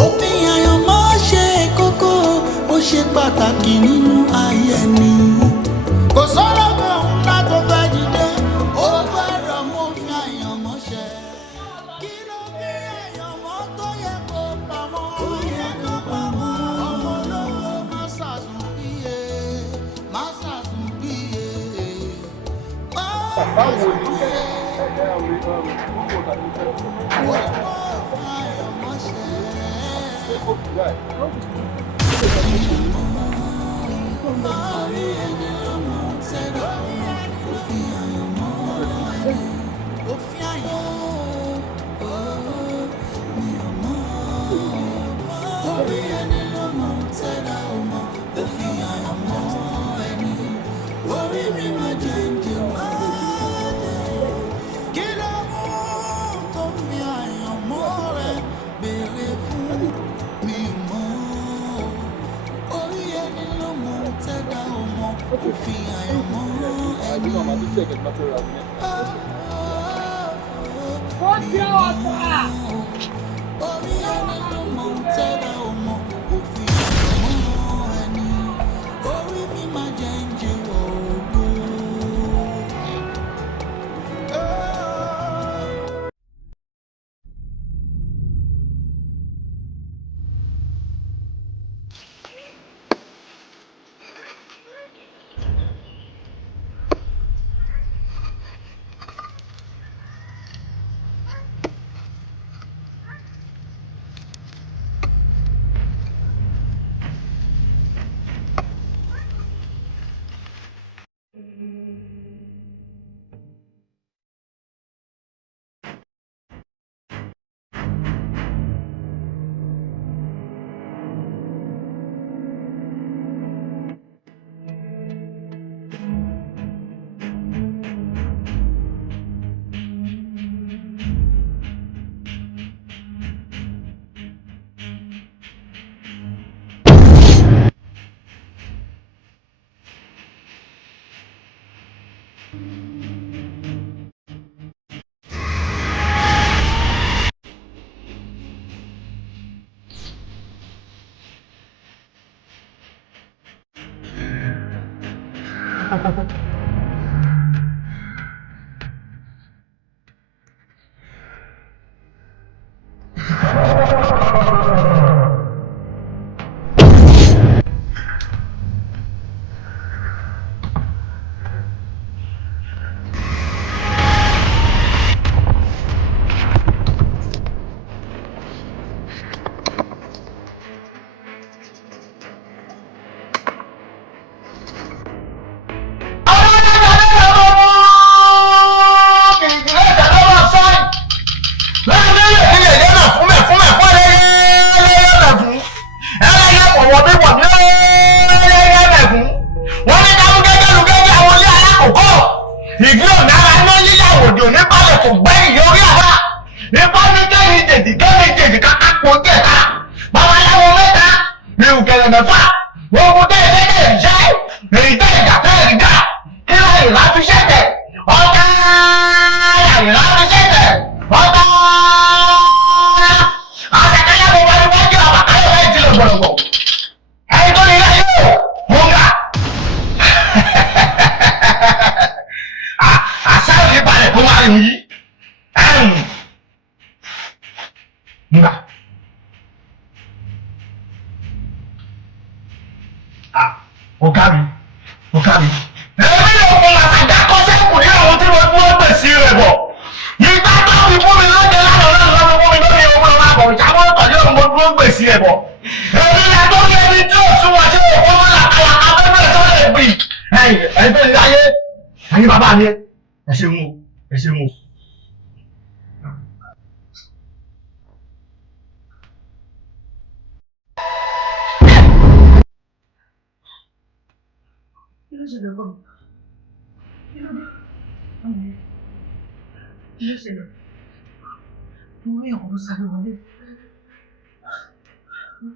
Òfin àyànmọ́ ṣe kókó, ó ṣe pàtàkì nínú ayé ẹni. Kò sọ́rọ̀ kan ńlá tó fẹ́ dìde, ó gbọ́dọ̀ mú òfin àyànmọ́ ṣẹ. Kí ló bí àyànmọ́ tó yẹ kó pamọ́? Ọmọ olówó má ṣàsùn bíye, má ṣàsùn bíye. Báwo ni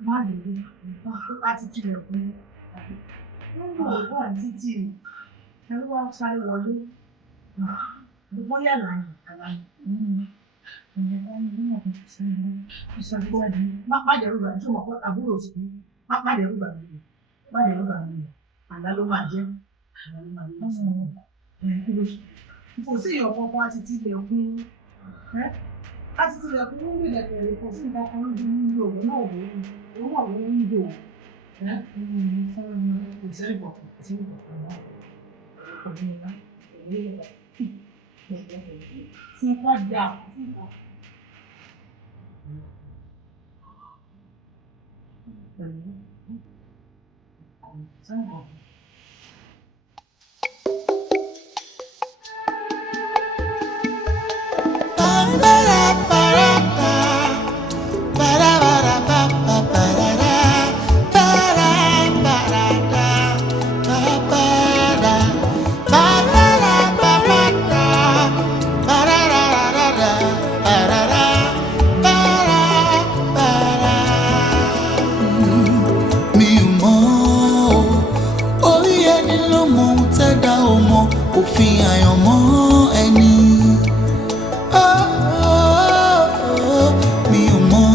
má lè rí láti tilẹ̀ fún un wọ́n wà títí ẹ̀rọ wa sáré wọlé wọ́n yà láàyè kàlá ìyẹn bá ní níwọ̀n kan ti sẹ́yìn ìṣàkóso ẹ̀dín má dẹ̀rù bàmí tó mọ̀ pé àbúrò sí má dẹ̀rù bàmí àlá ló máa jẹ́ kò sí ìyọ̀ kankan àti tilẹ̀ fún láti tilẹ̀ fún un lè lẹ̀kẹ̀rẹ̀ kò sí nǹkan kan lójú nínú òun náà òun náà òun ń lò kò sí ìbọ̀kàn kò sí ìbọ̀kàn náà kò ní ìlà tí wọ́n dà tí wọ́n. Òfin àyànmọ́ ẹni. Mi ò mọ̀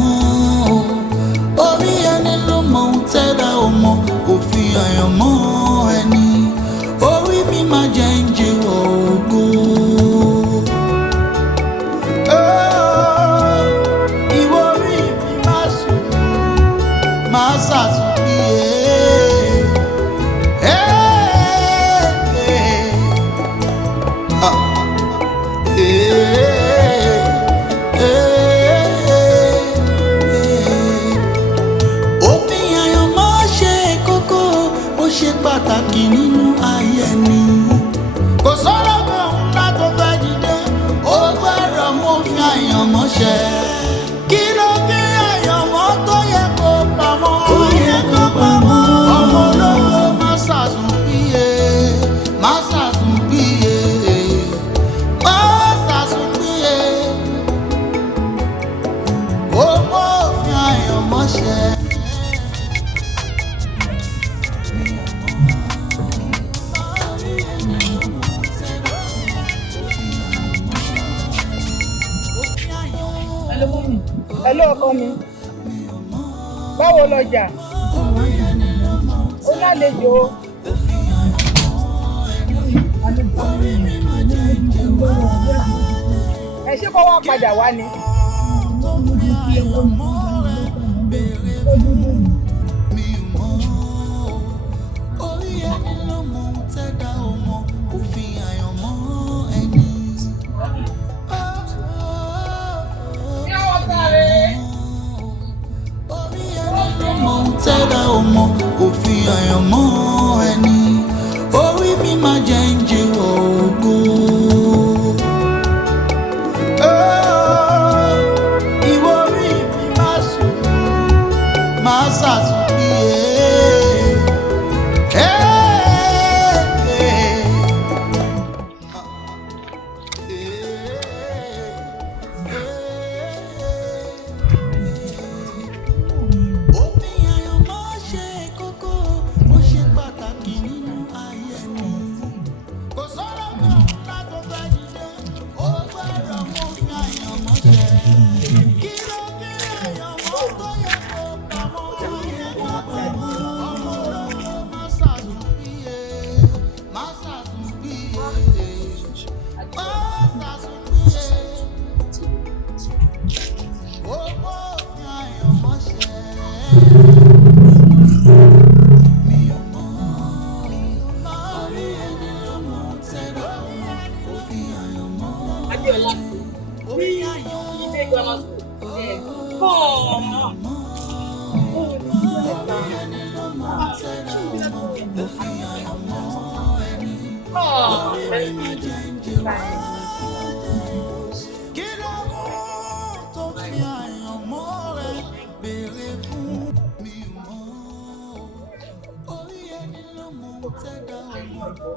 orí ẹni ló mọ ohun tẹ́dá ò mọ̀. Òfin àyànmọ́ ẹni. Orí mi máa jẹ́ ń jẹ́wọ́ ògo. Ìwọ orí mi máa sùn, máa sàsùn bí Òfin àyànmọ́ ṣe kókó, ó ṣe pàtàkì nínú ayé ẹni. Kò sọ́rọ̀ kan ńlá tó fẹ́ dìde, ó gbọ́dọ̀ mú òfin àyànmọ́ ṣẹ. Kí ló fi àyànmọ́ tó yẹ kó pamọ́? Tó yẹ kó pamọ́. Ọmọ olówó má sàsùn bíye, má sàsùn bíye. Hello ọkọ mi, báwo lọjà? Ó lálejò o. Ẹ ṣé kó wá padà wá ni? Tẹ́dá ò mọ̀ òfin àyànmọ́ ẹni. Orí mi máa jẹ́ ń jẹ́wọ́ ògo. Ìwọ orí mi máa sùn, máa sàsùn bí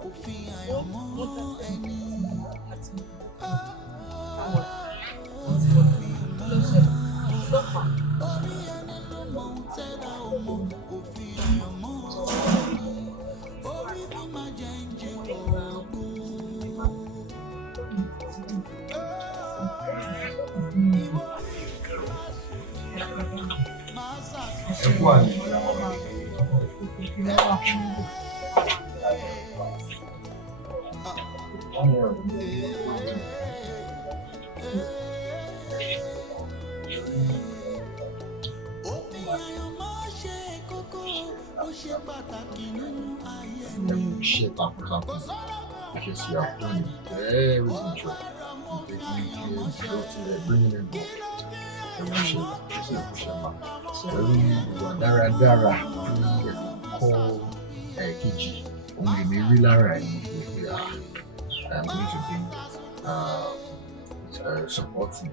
Òfin àyànmọ́ ẹni. Orí ẹni ló mọ ohun Because you have done it very good job. Bringing them Dara call Kiji. Only maybe Lara I'm going to be supporting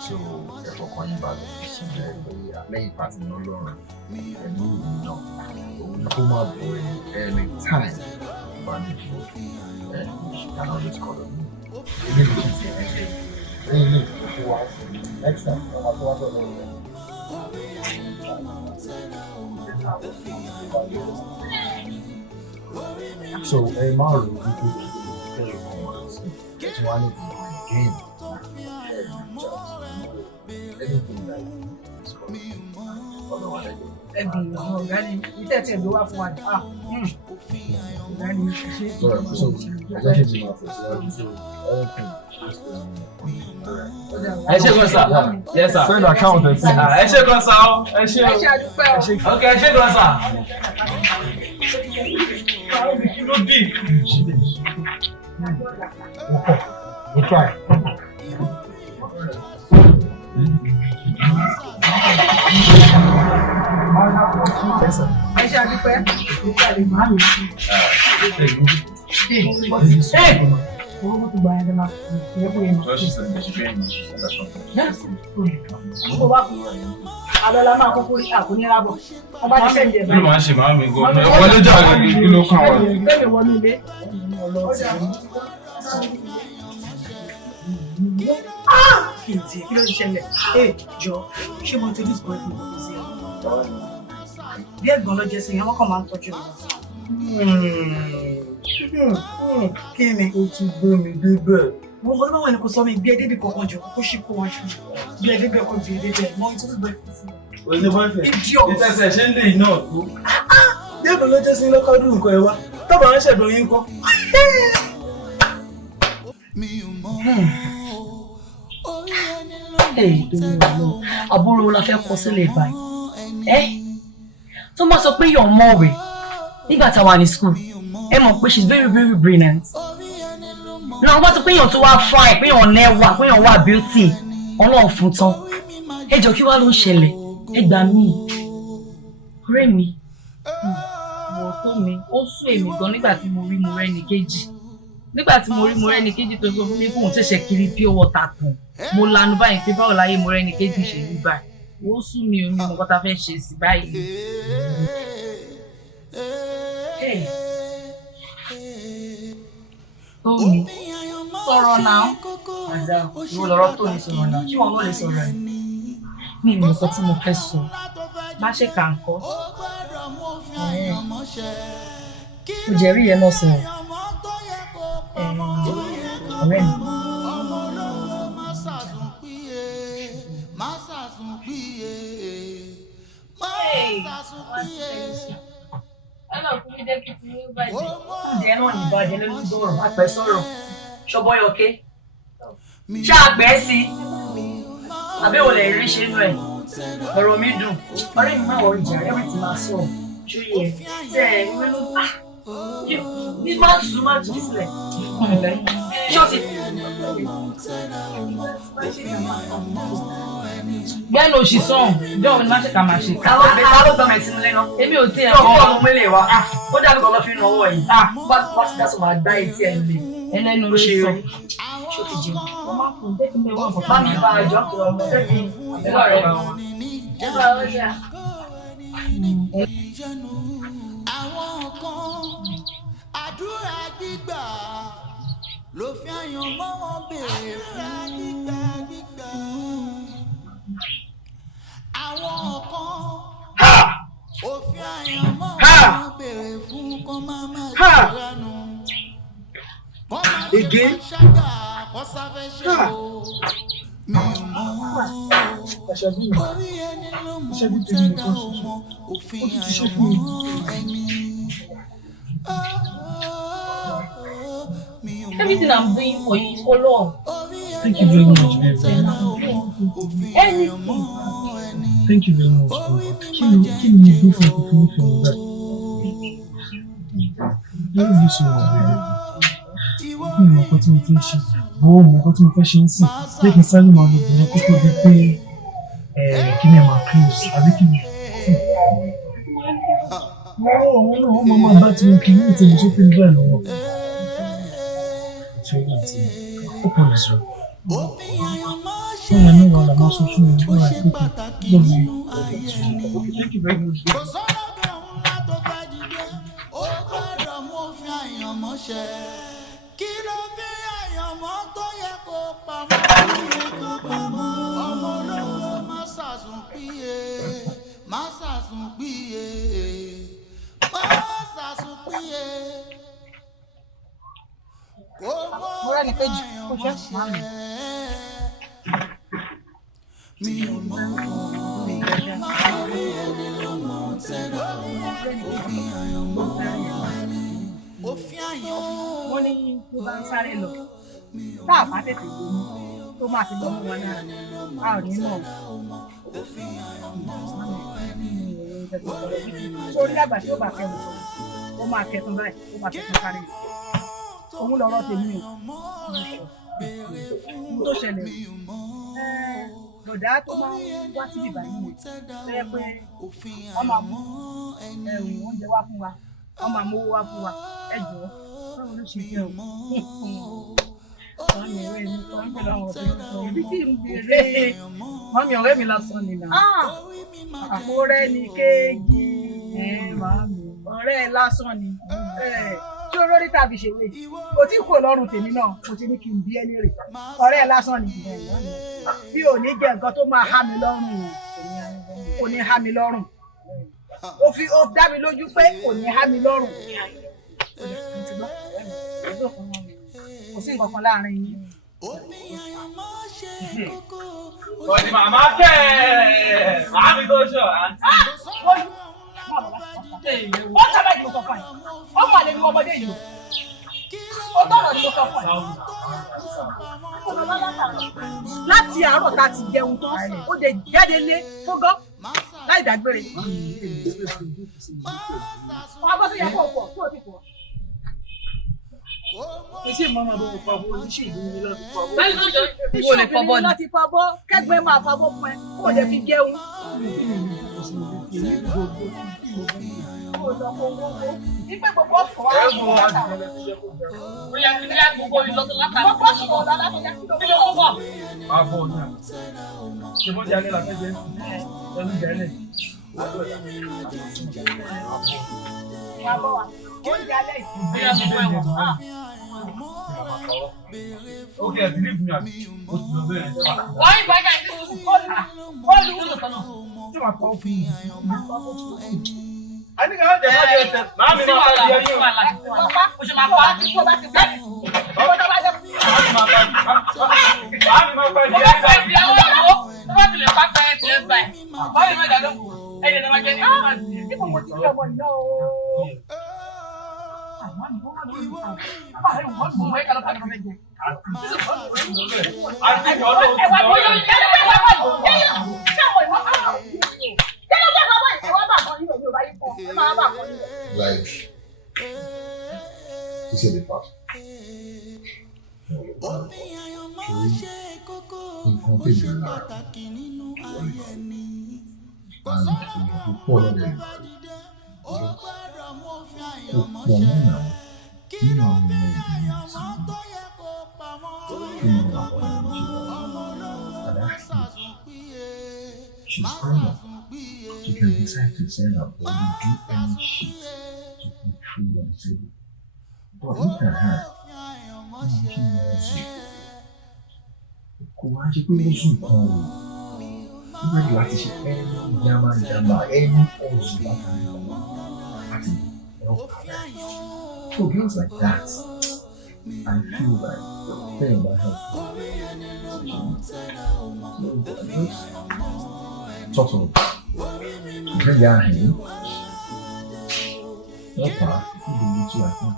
so therefore calling back the playing part in no longer and moving on. Come up with any time but and she can always call on me. Next time, so a model we could get one game. Anything that is called. So Yes, sir. Send account and see. Okay, we try. Kí ló ń ṣẹlẹ̀? Jọ, ṣé mo introduce boyfriend mi sí ẹ? Bí ẹ̀gbọ́n ló jẹ́ sí yẹn, wọ́n kàn máa ń tọ́jú mi. Kí ni? Ó ti gbé mi débẹ̀. Mo mọ̀ nígbà wọn ni kò sọ mi bí ẹ débi kankan jọ, kó ṣí kó wọn ṣù. Bí ẹ débi ọkọ̀ bí ẹ débi ẹ̀, mo introduce boyfriend sí ẹ. O ṣe boyfriend? Idiot! Ìfẹsẹ̀ ṣe ń lè iná tó. Bí ẹ̀gbọ́n ló jẹ́ sí lọ́kọ́ dùn nǹkan ẹ̀ wá. Tọ́ba ń ṣẹ̀dọ̀ yín kọ́. Àbúrò la fẹ́ kọ sílẹ̀ báyìí. Tó máa sọ pé yàn mọ̀ rẹ̀ nígbà tá a wà ní school, ẹ mọ̀ pé she's very very brilliant. Náà wọ́n ti pé yàn tó wá fine, pé yàn lẹ́wà, pé yàn wà beauty, Ọlọ́run fún tán. Ẹ jọ kí wá ló ń ṣẹlẹ̀? Ẹ gbà mí. Ọ̀rẹ́ mi. Wò tó mi, ó sú èmi gan nígbà tí mo rí mo rẹ́ni kejì. Nígbà tí mo rí mo rẹ́ni kejì tó sọ fún mi fún òun ṣẹ̀ṣẹ̀ kiri pure water tán. Mo lanu báyìí pé báwo láyé mo rẹ́ni kejì ṣe rí báyìí. Ó sú mi ò ní nǹkan tá a fẹ́ ṣe sí báyìí. Tómi, sọ̀rọ̀ náà. Àzá, ìwọ lọ̀rọ̀ tó ní sọ̀rọ̀ náà. Kí wọ́n lọ lè sọ̀rọ̀ ẹ̀? Mi ò mọ̀ nǹkan tí mo fẹ́ sọ. Má ṣe kà ń kọ́. Mo jẹ́rìí yẹn náà sọ̀rọ̀. Ọ̀rẹ́ mi. Ǹjẹ́ náà ní ìbàjẹ́ lórí gbọ́rọ̀ àpẹ sọ̀rọ̀ ṣọbọ́yọ̀ké ṣé àgbẹ̀ sí àbí olè rí ṣe nú ẹ̀ ọ̀rọ̀ mi dùn ọ̀rẹ́ mi máa wọ ìjà ẹ̀rí ti máa sọ̀rọ̀ ṣóyè tẹ̀ ẹ̀ nínú ní má tù sílẹ̀ ṣó ti. Bẹ́ẹ̀ni òṣì sàn, ìjọ òun ni má ṣe ká máa ṣe ká. Ta ló gbọ́mọ̀ ẹ̀sìn lẹ́nu? Èmi ò tí ẹ̀ kọ́ ọmọ mẹ́lẹ̀ wa. Ó dàbí kọ́ lọ fi náwó yìí. Bá ti dá sọ máa gbá etí ẹ̀ lè. ẹlẹ́nu ló ṣe Ṣó ti jẹun? Bá mi bá àjọ tó ọmọ tẹ́lẹ̀ ẹ̀rọ rẹ̀ bá wọn. Àwọn kan àdúrà gbígbà ló fi àyànmọ́ wọn béèrè fún gbígbà. Àwọn Again? Everything I'm doing for you is for love. Thank you very much, baby. Anything. Thank you very much, baby. Can you do for that? Thank you so much, baby. Mi ò mọ̀ nǹkan tí mo fi ń ṣe. Mo mọ̀ nǹkan tí mo fẹ́ ṣe ń sìn. Jẹ́ kí n sáré máa lo ìbọn kó tó di pé kí ni ẹ máa close àbí kí ni. Àwọn náà wọ́n máa bá tiwọn kì í ní ìtẹ̀lé sókè ní bẹ́ẹ̀ lọ́wọ́. Open this room. Thank you very much. Mora ni kejì, kò ṣe mami. Wọ́n ní tó bá ń sáré lọ, tá a bá tètè gbóná, tó máa fi lọ́mọ wọn náà, a ò ní mọ̀. Sórí àgbà tí ó bá kẹrù sọ, ó máa kẹtùn báyìí, ó máa kẹtùn sáré. Òun lọ̀rọ̀ tèmi o. Mo tó ṣẹlẹ̀ bọ̀dá tó máa ń wá sí ìbàdàn yìí tó yẹ pé wọ́n máa mú oúnjẹ wá fún wa, wọ́n máa mú owó wá fún wa, ẹ jọ̀ọ́ báwo ló ṣe jẹ́ o. Mami ọ̀rẹ́ mi kọ́ ń bẹ̀rẹ̀ àwọn ọ̀rẹ́ mi sọ ibi tí ń bèrè. Mami ọ̀rẹ́ mi lásán ni nà. Mo rẹ́ ni kéèjì. Mami ọ̀rẹ́ lásán ni. Tí olórí tàbí ṣèwé kò tí kò lọ́rùn tèmi náà kò tí ní kí n bí ẹni rè ọ̀rẹ́ lásán ni bí ò ní jẹ́ nǹkan tó máa há mi lọ́rùn kò ní há mi lọ́rùn ó dá mi lójú pé kò ní há mi lọ́rùn kò sí nǹkan kan láàrin yín. Ọ̀dì màmá kẹ́ ẹ̀ màmí tó ṣọ̀ àǹtí. Wọ́n sábà ní mo sọ fún ẹ. Ọmọ àlè ni ọmọdé yìí. Ó tọ̀rọ̀ ni mo sọ fún ẹ. Láti àárọ̀ tá a ti jẹun tán, ó lè jáde lé fógọ́ láì dágbére. Wọ́n á bọ́ sí yẹ kó pọ̀ kó o ti pọ̀. Ṣé màmá bọ̀ wò fàbọ̀ oníṣẹ́ ìlú mi láti fàbọ̀? Ìṣòro obìnrin láti fàbọ̀ kẹ́gbẹ́ máa fàbọ̀ fún ẹ kó o lè fi jẹun. Ìgbẹ́ gbogbo ọ̀fọ̀ wa ṣe wọ́n látàwọn. Bóyá kí ní àgbogbo ìlọ́tọ̀ látàwọn. Gbogbo ọ̀fọ̀ ọ̀la látọ̀já kí ló ń bọ̀. Máa bọ̀ ọ̀nà. Ṣé mo jalè la fẹ́ jẹ́ ẹnu jalè? Wà bọ̀ wá. Oúnjẹ alẹ́ ìsìn. Bóyá gbogbo ẹ̀wọ̀n. Okay, I believe me. O ti lọ bẹ́ẹ̀. Wọ́n yìí báyìí àti olú olùtọ́nà. Ṣé wàá kọ́ fún mi? A ní ká wọ́n jẹ́ wájú ẹsẹ̀. Màá mi máa bá di ẹyẹ o. O ṣe máa pa á. Tó bá ti gbẹ́. Ọmọ tó bá jẹ́ fún mi. Màá mi máa bá di Mo ẹyẹ. fẹ́ fẹ́ fi àwọn ọ̀rọ̀ tó bá tilẹ̀ pa pẹ́ ti ẹ̀ báyìí. Báyìí máa dàdó kù. Ẹ̀jẹ̀ náà máa jẹ́ ní ìgbà tí. Níbo mo ti rí ọmọ ìná o. Àti ìyọ́dọ̀ ti Ẹ̀wà lọ bóyá rẹ̀. ẹ̀wà bóyá Like, to say the fact. Nǹkan tèmi lára and púpọ̀ lọ́dẹ̀ ó pọ̀ mọ́nà nínú àwọn ọmọ ìgbìmọ̀ sí kí ni àwọn ọmọ ìṣẹ̀lẹ̀ she's pregnant. She can decide to send her body, do any shit to put food on the table. But look at her. She knows it. Kò wá ṣe pé ó sùn kan o. ready láti ṣe any yama any pause láti help her. So girls like that, I feel like thing about help. So just sort of bring her in. Help her. If you need to, I think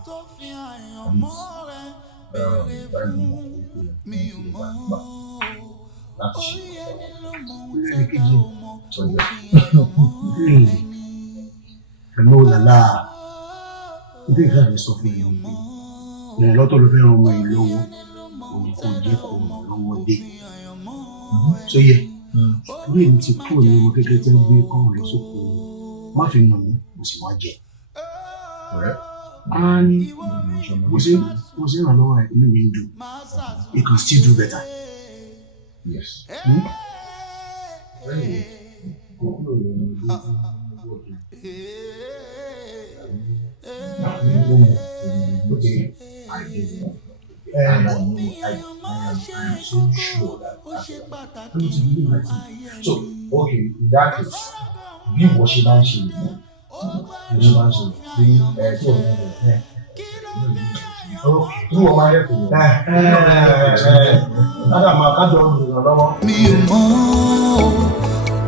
at least very good. But that's she. So Hello, Lala. I think I have something. A lot of them are my low. So yeah, we need to put you to get a vehicle. So, muffin money was my jet. And was in a law I can do. You can still do better. Yes. Okay, I did. And I am so sure that I'm going to do my thing. So, okay, in that case, be washing down she. Through my head. Mi ò mọ̀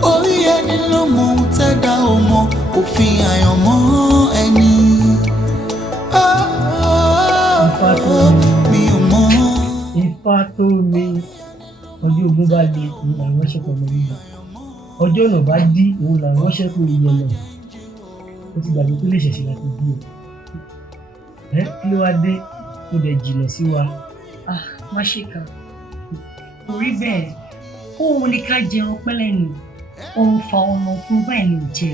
orí ẹni ló mọ ohun tẹ́dá ò mọ̀ òfin àyànmọ́ ẹni. Mi ò mọ̀. Ifá tó ní ọjọ́ ogun bá dé òun làwọn ṣẹ́kọ̀ọ́ ọmọ nígbà ọjọ́ ọ̀nà bá dí òun làwọn ṣẹ́kọ̀ọ́ ìyẹn lọ ó ti gbàgbé pé lè ṣẹ̀ṣẹ̀ láti bí o kí ló wá dé ó dẹ̀ jìnnà sí wa. Má ṣe kàn kò rí bẹ́ẹ̀ òun ní ká jẹun pẹ́lẹ́ nù òun fa ọmọ fún báyìí ní ìjẹ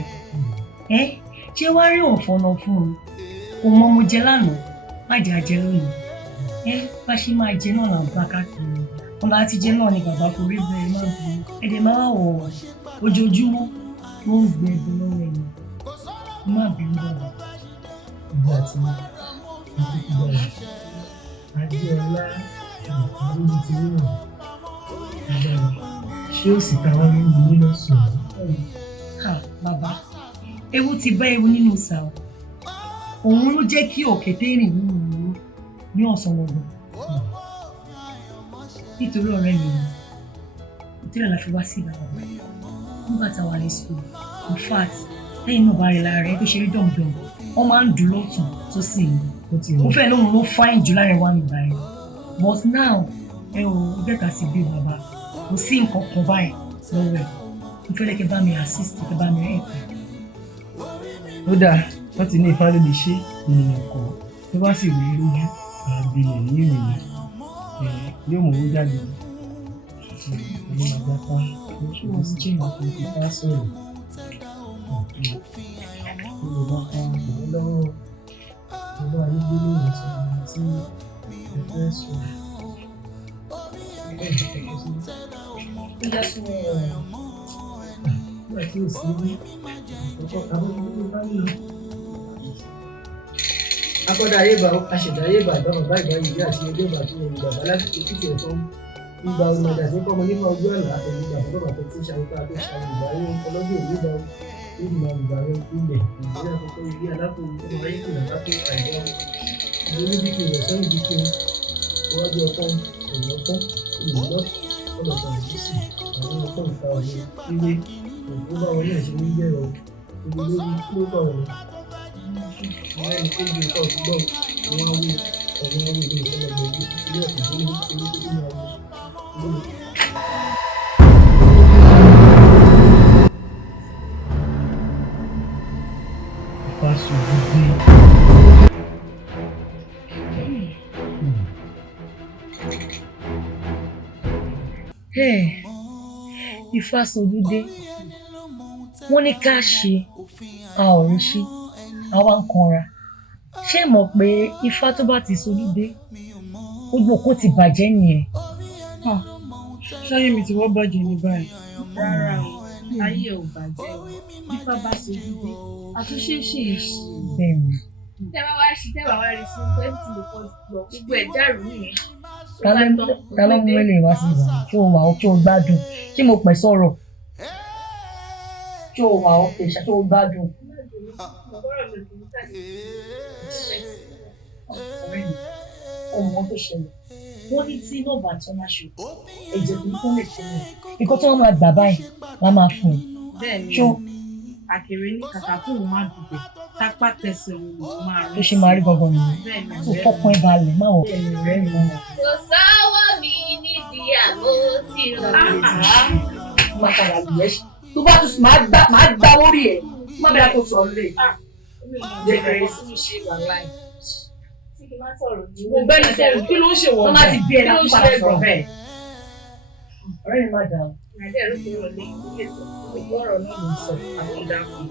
ṣé wàá rí òun fọnà fún un kò mọ mo jẹ lánàá má jẹ àjẹ lónìí bá ṣe máa jẹ náà là ń bá káàkiri ọ̀la àti jẹ náà ni bàbá kò rí bẹ́ẹ̀ má bí ẹ̀dẹ̀ máa wọ̀ ojoojúmọ́ ló ń gbẹ ẹ̀dùn lọ́wọ́ ẹ̀yìn má bí ń bọ̀. Ìgbà tí mo ti fi bẹ̀rẹ̀ Adéọlá ìlú ti rí náà ṣé ó sì ta wá ní ìlú lọ́sùn? Bàbá ewu ti bá ewu nínú sà o òun ló jẹ́ kí òkété rìn wúwo ní ọ̀sán gbọ̀ngàn nítorí ọ̀rẹ́ mi ni ìtẹ́lẹ̀ la fi wá sí ìbàdàn nígbà táwa ní school in fact lẹ́yìn náà bá rí lára rẹ̀ tó ṣe rí dọ̀mdọ̀m wọ́n máa ń dùn lọ́tún tó sì ń ó fẹ́ lóhun ló fáìn jù láàrin wa nígbà yẹn but now ìgbẹ́ta sí bí bàbá kò sí nǹkan kan báyìí lọ́wọ́ ẹ̀ mo fẹ́ lẹ́kẹ́ bá mi assist kẹ́ bá mi help. Ó dáa wọ́n ti ní Ifá ló lè ṣe ènìyàn kọ́ tó bá sì rí lójú àbílẹ̀ ní ìrìnà yóò mọ̀ owó jáde ẹ̀yìn àgbàpá ló sì jẹ́ ìwọ̀n tó ti bá sọ̀rọ̀ olùwọ́n kan lọ́wọ́ ọlọ́ ayégbélé ìwòsàn tí ẹ fẹ́ sọ nígbà tí ò sí ní ọkọ̀ abúlé bá ń lọ. Akọ́dá ayébà aṣẹ̀dá ayébà ìbá bàbá ìbá ìyá àti ẹgbẹ́ ìbá tó wọn bàbá láti tètè ẹ̀fọ́ ìgbà olùmọ̀dà tí kọ́mọ nípa ojú ọ̀nà àtẹ̀lẹ́gbà tó bàbá tó ti ṣàyíká tó ṣàyí ìgbà ayé ọlọ́dún òní ìgbà ìgbìmọ̀ ìgbà rẹ̀ ilẹ̀ ìgbìlẹ̀ àkọ́kọ́ ilé alákòóyè ọmọ ayé kìlọ̀ lápò àìgbà ìlú níbi kí ìrọ̀sẹ́ ìdí kí iwájú ọkọ̀ ìrọ̀pọ̀ ìrọ̀lọ́ ọlọ́pàá ìdísì àwọn ọkọ̀ ìta ọ̀lẹ́ ilé òkú bá wọn náà ṣe ní gbẹ̀rọ ibi lórí ló bá wọn ẹni tó gbé nǹkan ọ̀gbọ́n ni wọ́n wí ọ̀gbọ́n wí ní ìfọwọ́gbọ̀ ìlú ilé ẹ̀kọ́ tó ní ilé tó ní àwọn olóògbé. Ifá sojú dé wọ́n ní ká ṣe a ò rí ṣe àwa ń kanra ṣé mọ̀ pé Ifá tó bá ti sojú dé gbogbo kó ti bàjẹ́ nìyẹn. Ṣáyé mi ti wọ́n bàjẹ́ ní báyìí. Rárá o ayé ò bàjẹ́ o Ifá bá sojú dé àtúnṣe ṣe é ṣe. Bẹ́ẹ̀ni. Tẹ́wá wá sí tẹ́wá wá rí sí pé tí mo kọ́ lọ gbogbo ẹ̀ dàrú nìyẹn. Ta ló mú ilé wá sí ìwà tí o wà ó tí o gbádùn tí mo pẹ̀ sọ̀rọ̀. ṣé o wà ókè ṣàṣẹ o gbádùn. ọ̀rẹ́ mi ọmọ tó ṣẹlẹ̀ wọ́n ní tí iná bá tán láṣọ ẹ̀jẹ̀ tó ń tán lè fún wọn nǹkan tí wọ́n máa gbà báyìí la máa fún un. bẹ́ẹ̀ ni àkèrè ní kàkà fún òun má dùbẹ̀ tápá tẹsẹ̀ òun máa rí. tó ṣe máa rí gangan nìyẹn tó fọkàn ẹ balẹ̀ má wọ̀ rẹ́ mi. kò sáwọ́ mi nídìí àgbo tí o má padà lù ẹ́ tó bá tún máa gbá lórí ẹ̀ má bẹ́ẹ̀ kó sọ lé. jẹ́ kẹrẹ́ sí mi ṣe wàhálà ẹ̀. mo bẹ́ẹ̀ ni sọ̀rọ̀ kí ló ń ṣe wọ́n bẹ́ẹ̀ tó má ti bí ẹ̀ láti padà sọ̀rọ̀ bẹ́ẹ̀. ọ̀rẹ́ mi má dà o. Nàìjíríà ló fi wọlé ilé tó gbogbo ọ̀rọ̀ náà ló ń sọ àwọn ìdáhùn.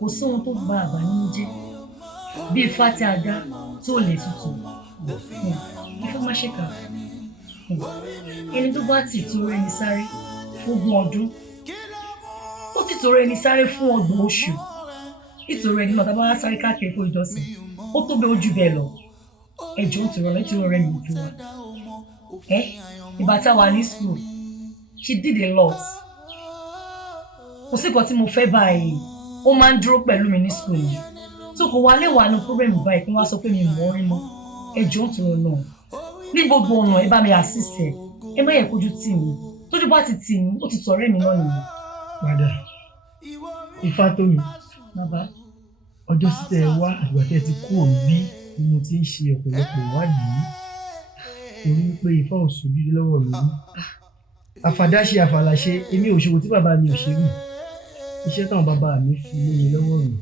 kò sóhun tó ba àgbà nínú jẹ́ bí ifá tí a dá tó lè tutù ifá má ṣe kà ẹni tó bá tì tó rẹni sáré fógún ọdún ó ti tó rẹni sáré fún ọgbọ̀n oṣù nítorí ẹni náà tá a bá sáré káàkiri fún ìjọsìn ó tó bẹ ojú bẹ́ẹ̀ lọ ẹjọ́ ń tòrọ nítorí ọ̀rẹ́ mi ojú wa ìgbà tá a wà ní school she did a lot kò sí nǹkan tí mo fẹ́ báyìí ó máa ń dúró pẹ̀lú mi ní school yìí tó kò wálé wà ní problem báyìí kí wọ́n á sọ pé mi mọ̀ ọ́ rí mọ́ ẹjọ́ ń tòrọ náà ní gbogbo ọ̀nà ẹ bá mi assist ẹ má yẹ kójú tì mí tójú bá ti tì mí ó ti tọ̀rẹ́ mi náà nìyẹn. padà ifá tó mi bàbá ọjọ́ sísẹ wá àgbà tẹ́ ti kú òbí ni mo ti ń ṣe ọ̀pọ̀lọpọ̀ ìwádìí torí wípé ifá ò sùn dídí lọ́wọ́ mi rí àfàdáṣe àfàlàṣe èmi ò ṣòwò tí bàbá mi ò ṣe rí iṣẹ́ táwọn bàbá mi fi lé mi lọ́wọ́ mi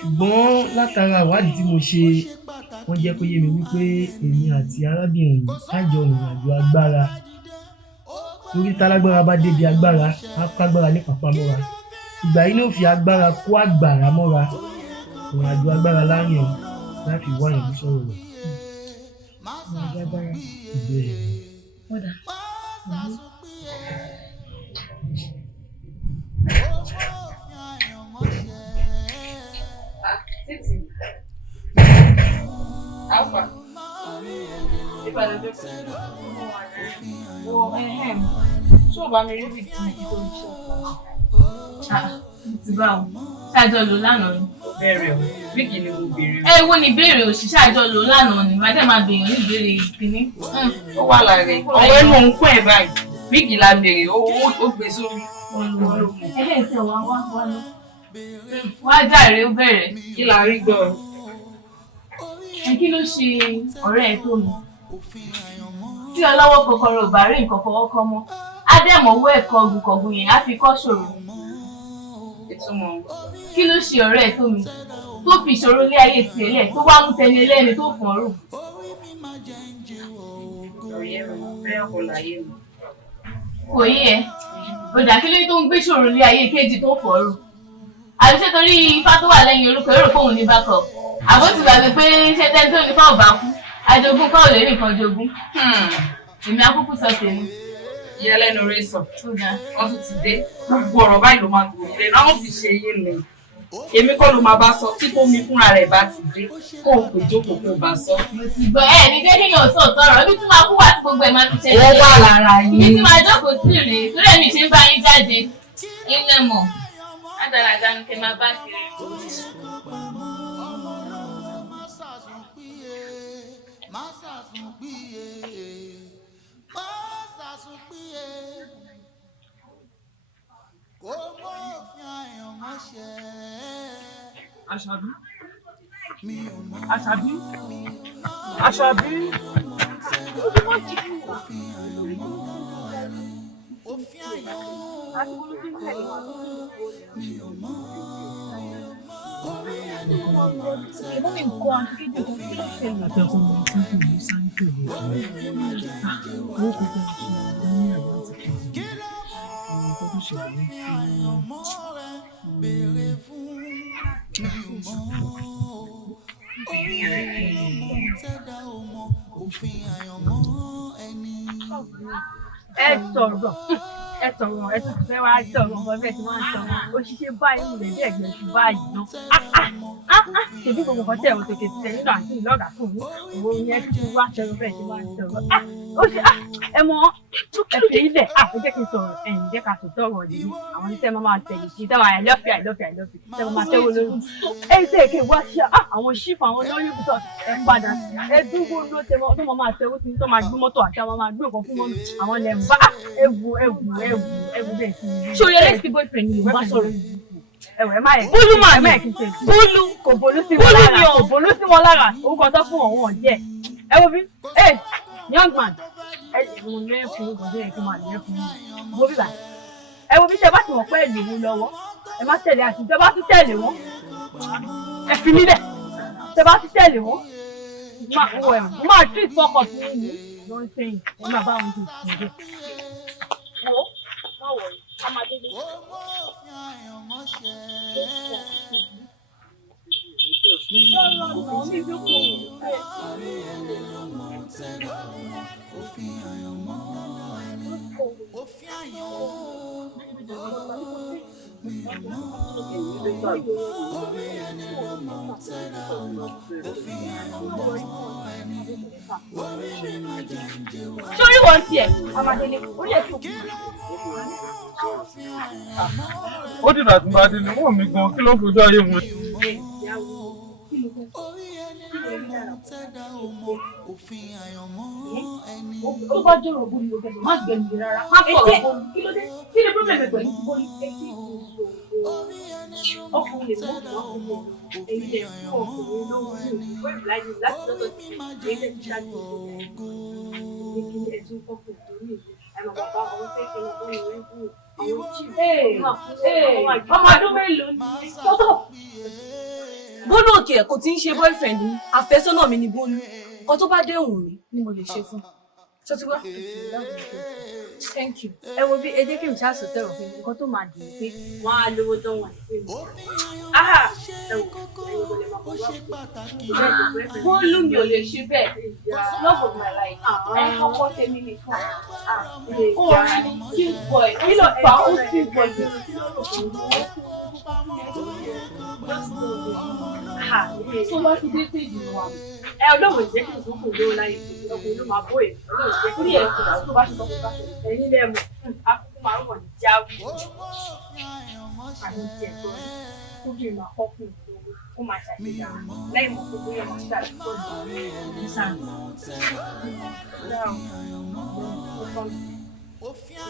ṣùgbọ́n látara ìwádìí tí mo ṣe wọ́n jẹ́ kó yé mi wípé èmi àti arábìnrin á jọ ìrìn àjò agbára torí tálágbára bá débi agbára á kó agbára ní pàpamọ́ra ìgbà yìí ló fi agbára kó àgbàrá mọ́ra ìrìn àjò agbára láàrin ẹ̀ láti wá ìlú sọ̀rọ̀ rẹ̀. ìrìn àjò agbára ìbéèrè ọ̀dà Alpha. Ìbàdàn tó kù. Ṣé o bá mi rí bìtì ní tó ń ṣe? Ti bá o. Ṣáàjọ lò lánàá ni. Bẹ̀rẹ̀ o, wíìgì ni mo béèrè. Ẹ wo ni ìbéèrè òṣì ṣáàjọ lò lánàá ni. Màá dẹ̀ máa béèyàn ní ìbéèrè kìíní. Ó wà lára ẹ̀. Ọ̀wọ́ ẹnu òun kún ẹ̀ báyìí. Wíìgì la béèrè, ó gbé sórí. Tí wá lọ. Wá jàre ó bẹ̀rẹ̀. Kí la rí gbọ́? Kí ló ṣe ọ̀rẹ́ ẹ tó mi? Tí ọlọ́wọ́ kòkòrò ò bá rí nǹkan fọwọ́ kọ́ mọ́. Ádẹ́mọ̀wọ́ ẹ̀kọ́ ọ̀gùnkọ̀gùn yẹn á fi kọ́ ṣòro. Ìtumọ̀. Kí ló ṣe ọ̀rẹ́ ẹ tó mi? Tó fi ìṣòro lé ayé tiẹ̀ lẹ̀ tó wá mú tẹni ẹlẹ́ni tó fọ́n rò. Ọ̀yẹ́ mi, bẹ́ẹ̀ kò láyé mi. Kò yé ẹ. Ọjà kí ló tó ń gbé ṣòro lé ayé kejì tó fọ́n rò. Àbíṣe torí ifá tó wà lẹ́yìn orúkọ èrò fóun ní bákọ̀. Àbó ti gbàgbé pé ṣẹ́tẹ́ tó ní fáwọn bá kú. Ajogún kọ́ ò lè rí nǹkan jogún. Èmi akúkú sọ tèmi. Ìyá lẹ́nu rẹ̀ sọ. Wọ́n tún ti dé. Gbogbo ọ̀rọ̀ báyìí ló máa gbòòrò lé. Láwọn fi ṣe yé mi. Èmi kọ́ ló máa bá sọ tí kò mi fúnra rẹ̀ bá ti dé. Kó o pè jókòó kó o bá sọ. Mo ti gbọ́ ní jẹ́ kéèyàn sọ tọrọ. Ibi tí máa kú wá tí gbogbo ẹ̀ máa ti ṣẹlẹ̀. Wọ́n wà lára yín. Ibi tí máa jókòó sí rèé. Torí èmi ṣe ń bá yín jáde. Ilé mọ̀. Àdàràdà ni kẹ́ máa bá kiri. Àṣàbí Àṣàbí Àṣàbí Ẹ sọ̀rọ̀. ẹ sọ̀rọ̀ ẹ tún fẹ́ wá sọ̀rọ̀ ọ̀gbọ́n bẹ́ẹ̀ tí wọ́n ń sọ̀rọ̀ òṣìṣẹ́ báyìí ń lè dé ẹ̀gbẹ́ sí báyìí náà ṣèbí gbogbo kan tẹ̀ wọ́n tòkè tẹ̀ nínú àti ìlọ́gà fún mi òun yẹn tí wọ́n wá sọ̀rọ̀ bẹ́ẹ̀ tí wọ́n ń sọ̀rọ̀ ó ṣe ẹ mọ ẹ fi ilẹ̀ ẹ jẹ́ kí n sọ̀rọ̀ ẹ̀yìn jẹ́ ká sọ tọ̀rọ̀ nìyí àwọn oníṣẹ́ máa tẹ̀lé sí tẹ́wọ̀n I love you tẹ́wọ̀n máa tẹ́wọ́ lórí ẹ ṣe èké wá ṣe àwọn ṣífù àwọn Nollywood ẹ padà ẹ dúró ló tẹ́wọ́ tó máa tẹ́wọ́ sí tó máa gbé mọ́tò àti àwọn máa gbé nǹkan fún wọn àwọn lẹ̀ ń bá ewu bẹ́ẹ̀ sí i. ṣé o yẹ lẹ́sìn boyfriend ni Yorùbá sọ̀rọ̀ ẹwẹ má yẹ bólú mà ní bólú kò bólú sí wọn lára orúkọ tó fún ọ̀hún ọ̀jẹ́ ẹ wo bí young man ẹ mo lé fún ọdún yẹn kí n máa lé fún mi wo bí bá ẹ wo bí tẹ bá ti wọ́n pẹ́ lè wọ́n lọ́wọ́ ẹ má tẹ̀lé àti tẹ bá tún tẹ̀lé wọn ẹ fi nílẹ̀ tẹ bá tún tẹ̀lé wọn máa treat fọkàn fún mi ló ń sẹ́yìn ẹ má bá wọn tó ìṣẹ̀lẹ̀ wo má wọ̀ ọ́ a máa dé dé. sórí wọn tiẹ̀ amadele orí ẹ̀ tó kù. ó dìgbà tí bá délé wọ́n mi gan kí ló ń fojú ayé wọn. ó bá jọ̀rọ̀ bó ni o bẹ̀rẹ̀ má gbẹ̀mí rárá má sọ̀rọ̀ bó ni kí ló dé kí ni problem pẹ̀lú bó ni etí ọkùnrin lè mú ọkùnrin èyí lè fún ọkùnrin lọ́wọ́ ní ìwé ìbíláyé láti lọ́dọ̀ sí èyí lè fi ṣáájú ìgbésẹ̀ ní ẹ̀sùn ọkùnrin tó ní ìlú ẹ̀rọ bàbá ọmọ fẹ́ kí ọmọ ní ìwé ìbú àwọn chief ọmọ ọdún mélòó ni sọ́tọ̀. Bólú òkè kò tí ń ṣe boyfriend mi àfẹ́sọ́nà mi ni Bólú kan tó bá dé òun mi ni mo lè ṣe fún ṣó ti wá. Thank you. ẹ wo bí ẹ jẹ́ kí n ṣáà sọ tẹ̀rọ̀ fún mi nǹkan tó máa dùn ún pé wọ́n á lówó tó wọ̀n ní pé ẹ wò ẹ̀yin kò lè máa bọ̀ wá. Bólú mi ò lè ṣe bẹ́ẹ̀ love of my life ẹ ọkọ tèmi nìkan ó rí cute boy kí ló fà ó cute boy kí ló rò fún mi. tó bá ti dé sí ìdìbò wa ẹ ọlọ́wọ̀ ìjẹ́ kí n tún kò lówó láyé ọkùnrin ló máa bó èmi ọlọ́wọ̀ ìjẹ́ kí n tún tó bá ti tọ́kùn bá ṣẹlẹ̀ ẹ̀yin lẹ́mu akókó máa ń wọ̀ ní jáwé àti tiẹ̀ tó ní kójú ìmọ̀ ọkùnrin kó máa ṣàgbéga lẹ́yìn mọ̀ pé bóyá máa ṣàlẹ̀ tó ní ìsàn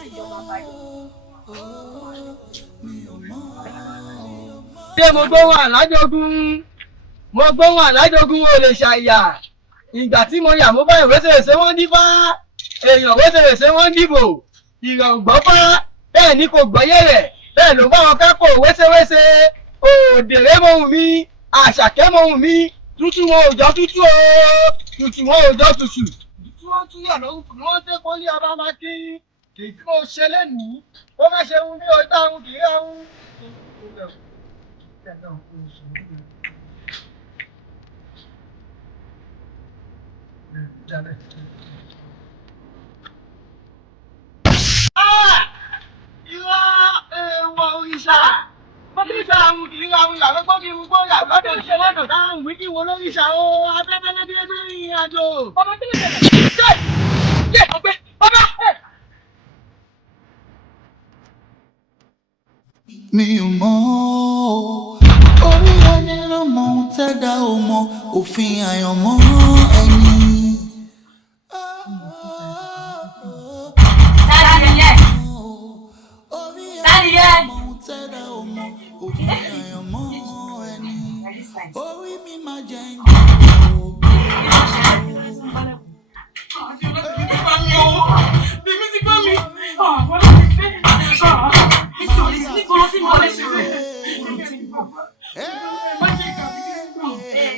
ìjọba báyìí. ṣé mo gbóhùn àlájogún ò lè ṣàyà ìgbà tí mo yà mo bá ìwéṣẹ̀wéṣẹ̀ wọ́n dífá èèyàn wéṣẹ̀wéṣẹ̀ wọ́n dìbò ìrọ̀gbọ́n fá bẹ́ẹ̀ ni kò gbọ́yé rẹ̀ bẹ́ẹ̀ ló bá wọn kákò wéṣẹ̀wéṣẹ̀ òdèrè mọ́hùn mi àṣàkẹ́ mọ́hùn mi tútù wọn ò jọ tútù o tútù wọn ò jọ tútù tútù wọn túyọ̀ lórúkọ ni wọ́n tẹ́ kọ́lé abámákí èyí tí mo ṣe lẹ́nu ó má ṣe ohun bí ọjà ohun kì í ráhùn. Ìwà èèwọ̀ òrìṣà òrìṣà àwọn kì í ráhùn ìyàwó gbọ́ kí n gbọ́ ìyàwó tó ṣe lọ́dọ̀ táwọn wí kí wọ́n lóríṣà o afẹ́fẹ́ lẹ́bí ẹgbẹ́ ìrìn àjò. ọmọ tí ló ṣẹlẹ̀. Ṣé ọgbẹ́ bàbá. Mi ò mọ̀ orí ẹni ló mọ ohun tẹ́dá ò mọ òfin àyànmọ́ ẹni. Òfin àyànmọ́ ẹni. Orí mi máa jẹ Bíbí ti gbọ́ mi. Wọ́n lọ sí fẹ́. Nígboro sí mo lè ṣe rẹ̀. Má jẹ́ ìgbà mi kí n gbọ́.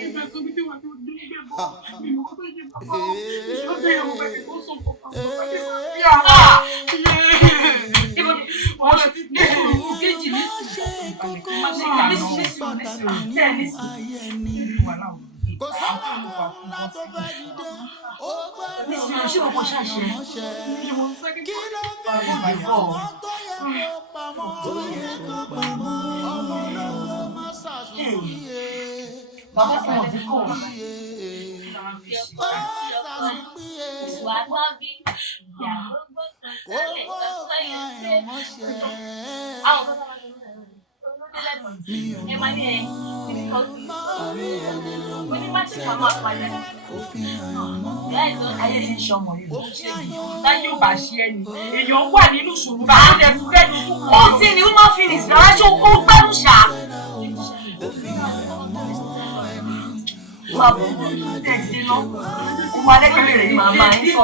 Ìgbà tó bí tí wà tí ó dé gbé bọ́. Mi ò kọ́ tó yẹ bàbá. Ó dé ìyàwó bẹ́ẹ̀ kó sọ fún ọkọ̀. Wọ́n lọ sí gbé òun kéjì ní sùn. Má ṣe ìgbà mi sí sùn ní sùn. Tẹ́ ní sùn. kò sọ́wọ́ ńlá tó fẹ́ dìde ó gbọ́dọ̀ ṣé ọkọ̀ ṣàṣẹ? kí ló ń bá ìwọ tó Bàbá tí wọ́n ti kọ̀. Ayé ti ń ṣe ọmọ yìí. Táyé ò bá ṣe ẹni, èèyàn wà nínú ìṣòro bá ń dẹ̀ fún lẹ́nu fún Ó ti ní human feelings rárá ṣé ó gbẹ́rù ṣá. Wà bọ̀ tẹ̀ dín náà. Ìwà lẹ́kẹ̀lẹ́ rẹ̀ ni màá máa ń sọ.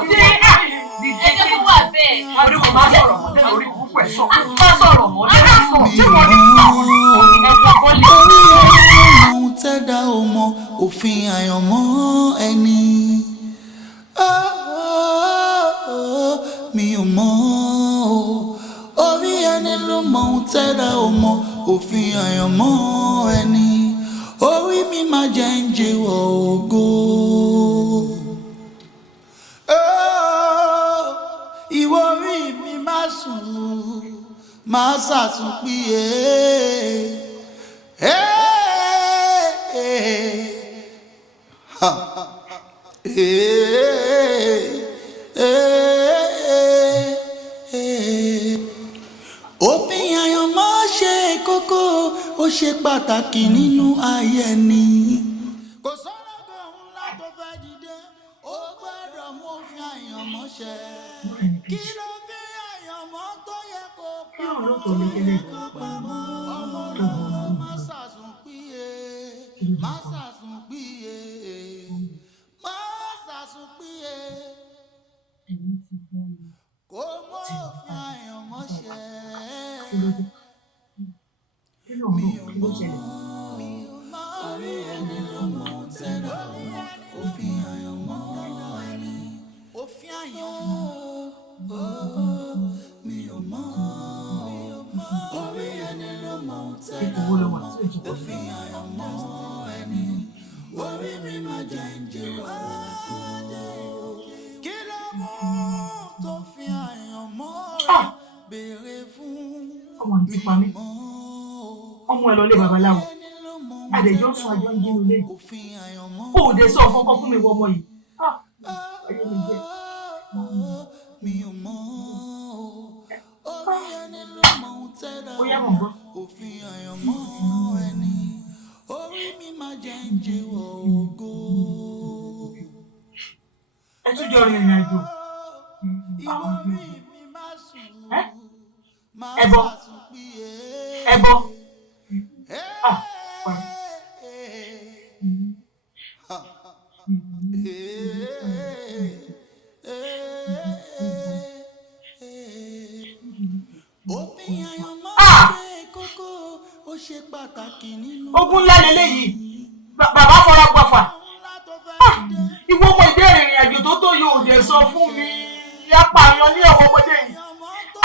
Ẹ jẹ́ kó wà bẹ́ẹ̀. Orí kò máa sọ̀rọ̀ mọ́ lẹ́nu orí púpọ̀ ẹ̀ sọ. Má sọ̀rọ̀ mọ́ lẹ́nu sọ. Ṣé wọ́n ní àwọn ẹ̀fọ́ kan lè. Ohun tẹ́dá ò mọ òfin àyànmọ́ ẹni. Mi ò mọ̀ o. Orí ẹni ló mọ ohun tẹ́dá ò mọ òfin àyànmọ́ ẹni. Orí mi máa jẹ́ ń jẹ́wọ́ ògo. Ìwọ orí mi máa sùn, máa ṣàtúnpìyè. Òfin àyànmọ́ ṣe kókó, ó ṣe pàtàkì nínú ayé ẹni. Kò sọ́nà kan ńlá tó fẹ́ dìde, ó gbọ́dọ̀ mú òfin àyànmọ́ ṣẹ. Kí ló fi àyànmọ́ tó yẹ kó pamọ́? Ọmọ náà má ṣàtúnpìyè, má ṣàtúnpìyè, má ṣàtúnpìyè. Kò mú òfin àyànmọ́ ṣẹ. Mi ò mọ̀, orí ẹni ló mọ̀ tẹ́lẹ̀. Òfin àyànmọ́ ẹni, òfin àyànmọ́. Mi ò mọ̀, orí ẹni ló mọ̀ tẹ́lẹ̀. Òfin àyànmọ́ ẹni, orí mi máa jẹ́ ń jẹ́wọ́. Kí ló mú tó fi àyànmọ́ béèrè fún? Ọmọ ti pa mí. Ọmọ ẹ lọ lé babaláwo. Adẹjọ́ sùn àjọ ń gínú lé. Ó ò dé sọ ọ̀kọ́kọ́ fún mi wọ ọmọ yìí. Ayé mi jẹ́. Mi ò mọ̀, orí ẹni ló mọ̀ tẹ́lẹ̀. Ó yá mọ̀ gbọ́. Òfin àyànmọ́ ẹni, orí mi máa jẹ́ ń jẹ́wọ́ ògo. Ẹ tún jọ rìnrìn àjò. Ìwọ orí mi máa sùn, máa Ẹbọ. ṣàtúnpìyè. Ẹbọ. Òfin àyànmọ́ ṣe kókó, ó ṣe pàtàkì nínú. Ogun ńlá lélẹ́yìí. Bàbá fọra gbọ̀fà. Ìwọ ọmọ ìbéèrè ìrìn àjò tó tó yóò dé sọ fún mi. Apààyàn ní ẹ̀wọ̀n ọmọdé yìí.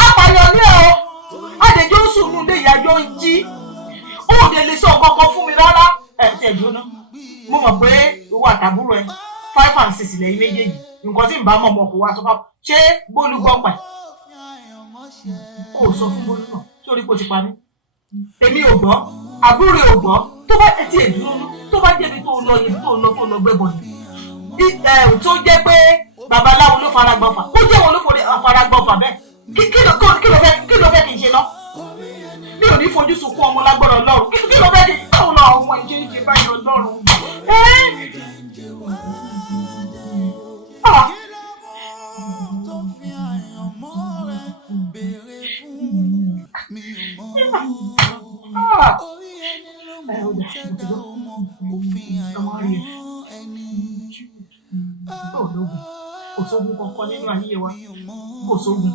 Apààyàn ní ẹ̀wọ̀n. Adẹjọ́ sùn nù lé ìyájọ́ ń jí. Ó dé lè sọ kankan fún mi rárá. Tẹ̀ jóná. Mo mọ̀ pé owó àtàbúrò ẹ 5 and 6 lẹ́yìn méjèèjì. Nǹkan tí ń bá mọ̀ kò wá sọ fún ṣé Bólú gbọ́ pa? Ó sọ fún Bólú náà sórí kò ti pa mí. Èmi ò gbọ́, àbúrò ò gbọ́, tó bá ti èdúró tó bá jẹ́bi tó lọ yìí tó lọ gbẹ́bọ̀ ni. Tó jẹ́ pé babaláwo ló fara gbọ́fà, ó jẹ́ wọn ló fara gbọ́fà bẹ́ẹ̀. Kí ló fẹ́ kí n ṣe lọ? Mi ò ní fojú sunkún ọmọ lágbára Ọlọ́run. Kí ló fẹ́ kí n báwo lọ ọmọ ìṣe báyìí Ọlọ́run? Kò sógun kankan nínú ayé wa, kò sógun.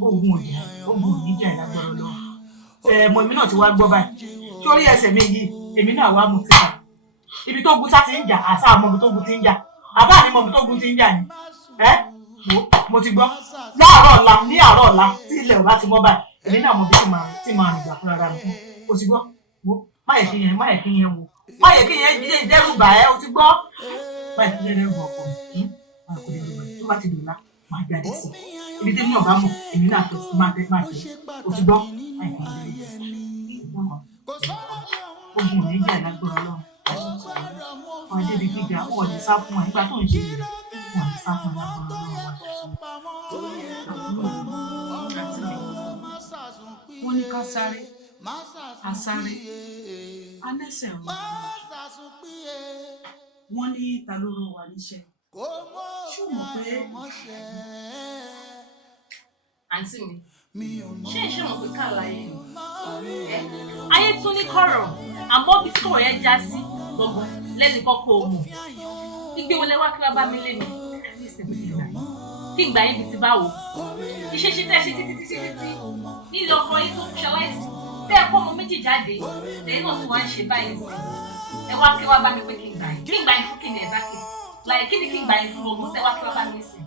Ogun òníjà ìlágbára Ọlọ́run. Ẹ̀mọ èmi náà ti wá gbọ́ báyìí. Sórí ẹsẹ̀ mi yìí, èmi náà wá mú síta. Ibi tó gun sá ti ń jà, àṣà àmọ́ ibi tó gun ti ń jà. Àbá mi mọ ibi tó gun ti ń jà ni. Mo ti gbọ́. Ní àárọ̀ ọ̀la tí ilẹ̀ ò bá ti mọ́ báyìí, èmi náà mọ bí tí máa rìn gbà fúnra mi. O ti gbọ́? Má yẹ kí yẹn wò. Má yẹ kí yẹn dẹ́rù bà ẹ́, o ti gbọ́? Má yẹ kí yẹn dẹ́rù bà ọkọ mi. Má kò dẹ́rù bà ẹ́. Tó bá ti dùn lá, máa jáde sí i. ibi tí mo bá mọ̀ èmi náà tó máa tẹ́ o ti gbọ́ ogun ò ní jà lágbára Ọlọ́run ọdẹ bíi gíga ọ̀ ní sá fún wa nígbà tó ń ṣe rẹ̀ ọ̀ ní sá fún wa lágbára Ọlọ́run wọ́n ní ká sáré àsáré anẹ́sẹ̀ wọ́n ní ta ló rán wa níṣẹ́ ṣó mọ̀ pé àǹtí mi ṣé ìṣe mọ̀ pé káàláyé ni ayé tún ní kọ̀rọ̀ àmọ́ bí tí kọ̀rọ̀ yẹn já sí gbọ̀ngàn lẹ́nu kọ́kọ́ òmù igbe wọlé wá kí wá bá mi lé mi kí ìgbà yẹn bí ti bá wò iṣẹ́ ṣe tẹ́ ṣe títí nílò ọkọ yín tó ṣaláìsí bẹ́ẹ̀ kọ́ ọmọ méjì jáde lẹ́yìn náà tí wọ́n á ṣe báyìí sí ẹ wá kí wá bá mi pé kí ìgbà yẹn fún kí ni ẹ̀dá kí láì kí ni kí ìgbà yẹn fún ọmọ tẹ́ wá kí wá bá mi sí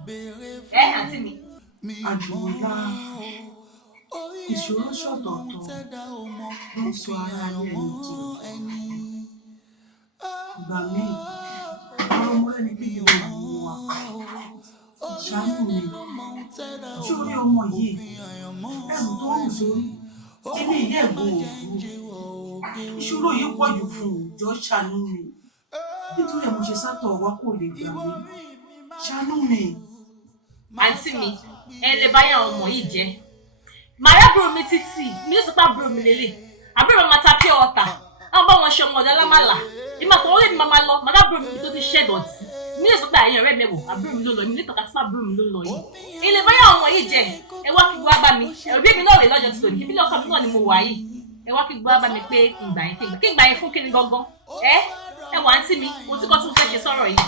àǹtí mi. àjùmọ̀lá ìṣòro ṣọ̀tọ̀ọ̀tọ̀ ló sọ ara rẹ̀ ní ìgbà míì àwọn ọmọ rẹ̀ ní kí ni wọ́n wà ṣàánú mi ṣé orí ọmọ yìí ẹ̀rù tó rùn sórí kíní ilé ẹ̀gbọ́n òògùn ìṣòro yìí pọ̀ jù fún ìjọ ṣàánú mi nítorí ẹ̀ mo ṣe sátọ̀ wá kò lè gbà mí ṣàánú mi. àǹtí mi ẹ lè bá yàn ọmọ yìí jẹ màá búrò mi títì mi yóò sọ pé àbúrò mi lélẹ̀ àbúrò mi máa ta pure water àwọn bá wọn ṣe ọmọ ọ̀dọ́ alámàlà ìmọ̀ àtọwọ́ lè mi máa lọ màá búrò mi tó ti ṣẹ́ dọ̀tí mi yóò sọ pé àyàn ọ̀rẹ́ mi wò àbúrò mi ló lọ mi ní tọ́ka sí àbúrò mi ló lọ yìí ilé bá yàn ọmọ yìí jẹ ẹ wá kí gbọ́ bá mi ẹ̀rí mi náà rè lọ́jọ́ ti tòní ìbílẹ̀ ọkọ mi náà ni mo wà yìí ẹ wá kí gbọ́ bá mi pé kí ìgbà yẹn fún kíni gangan ẹ wà àǹtí mi mo ti kọ́ tún fẹ́ ṣe sọ̀rọ̀ yìí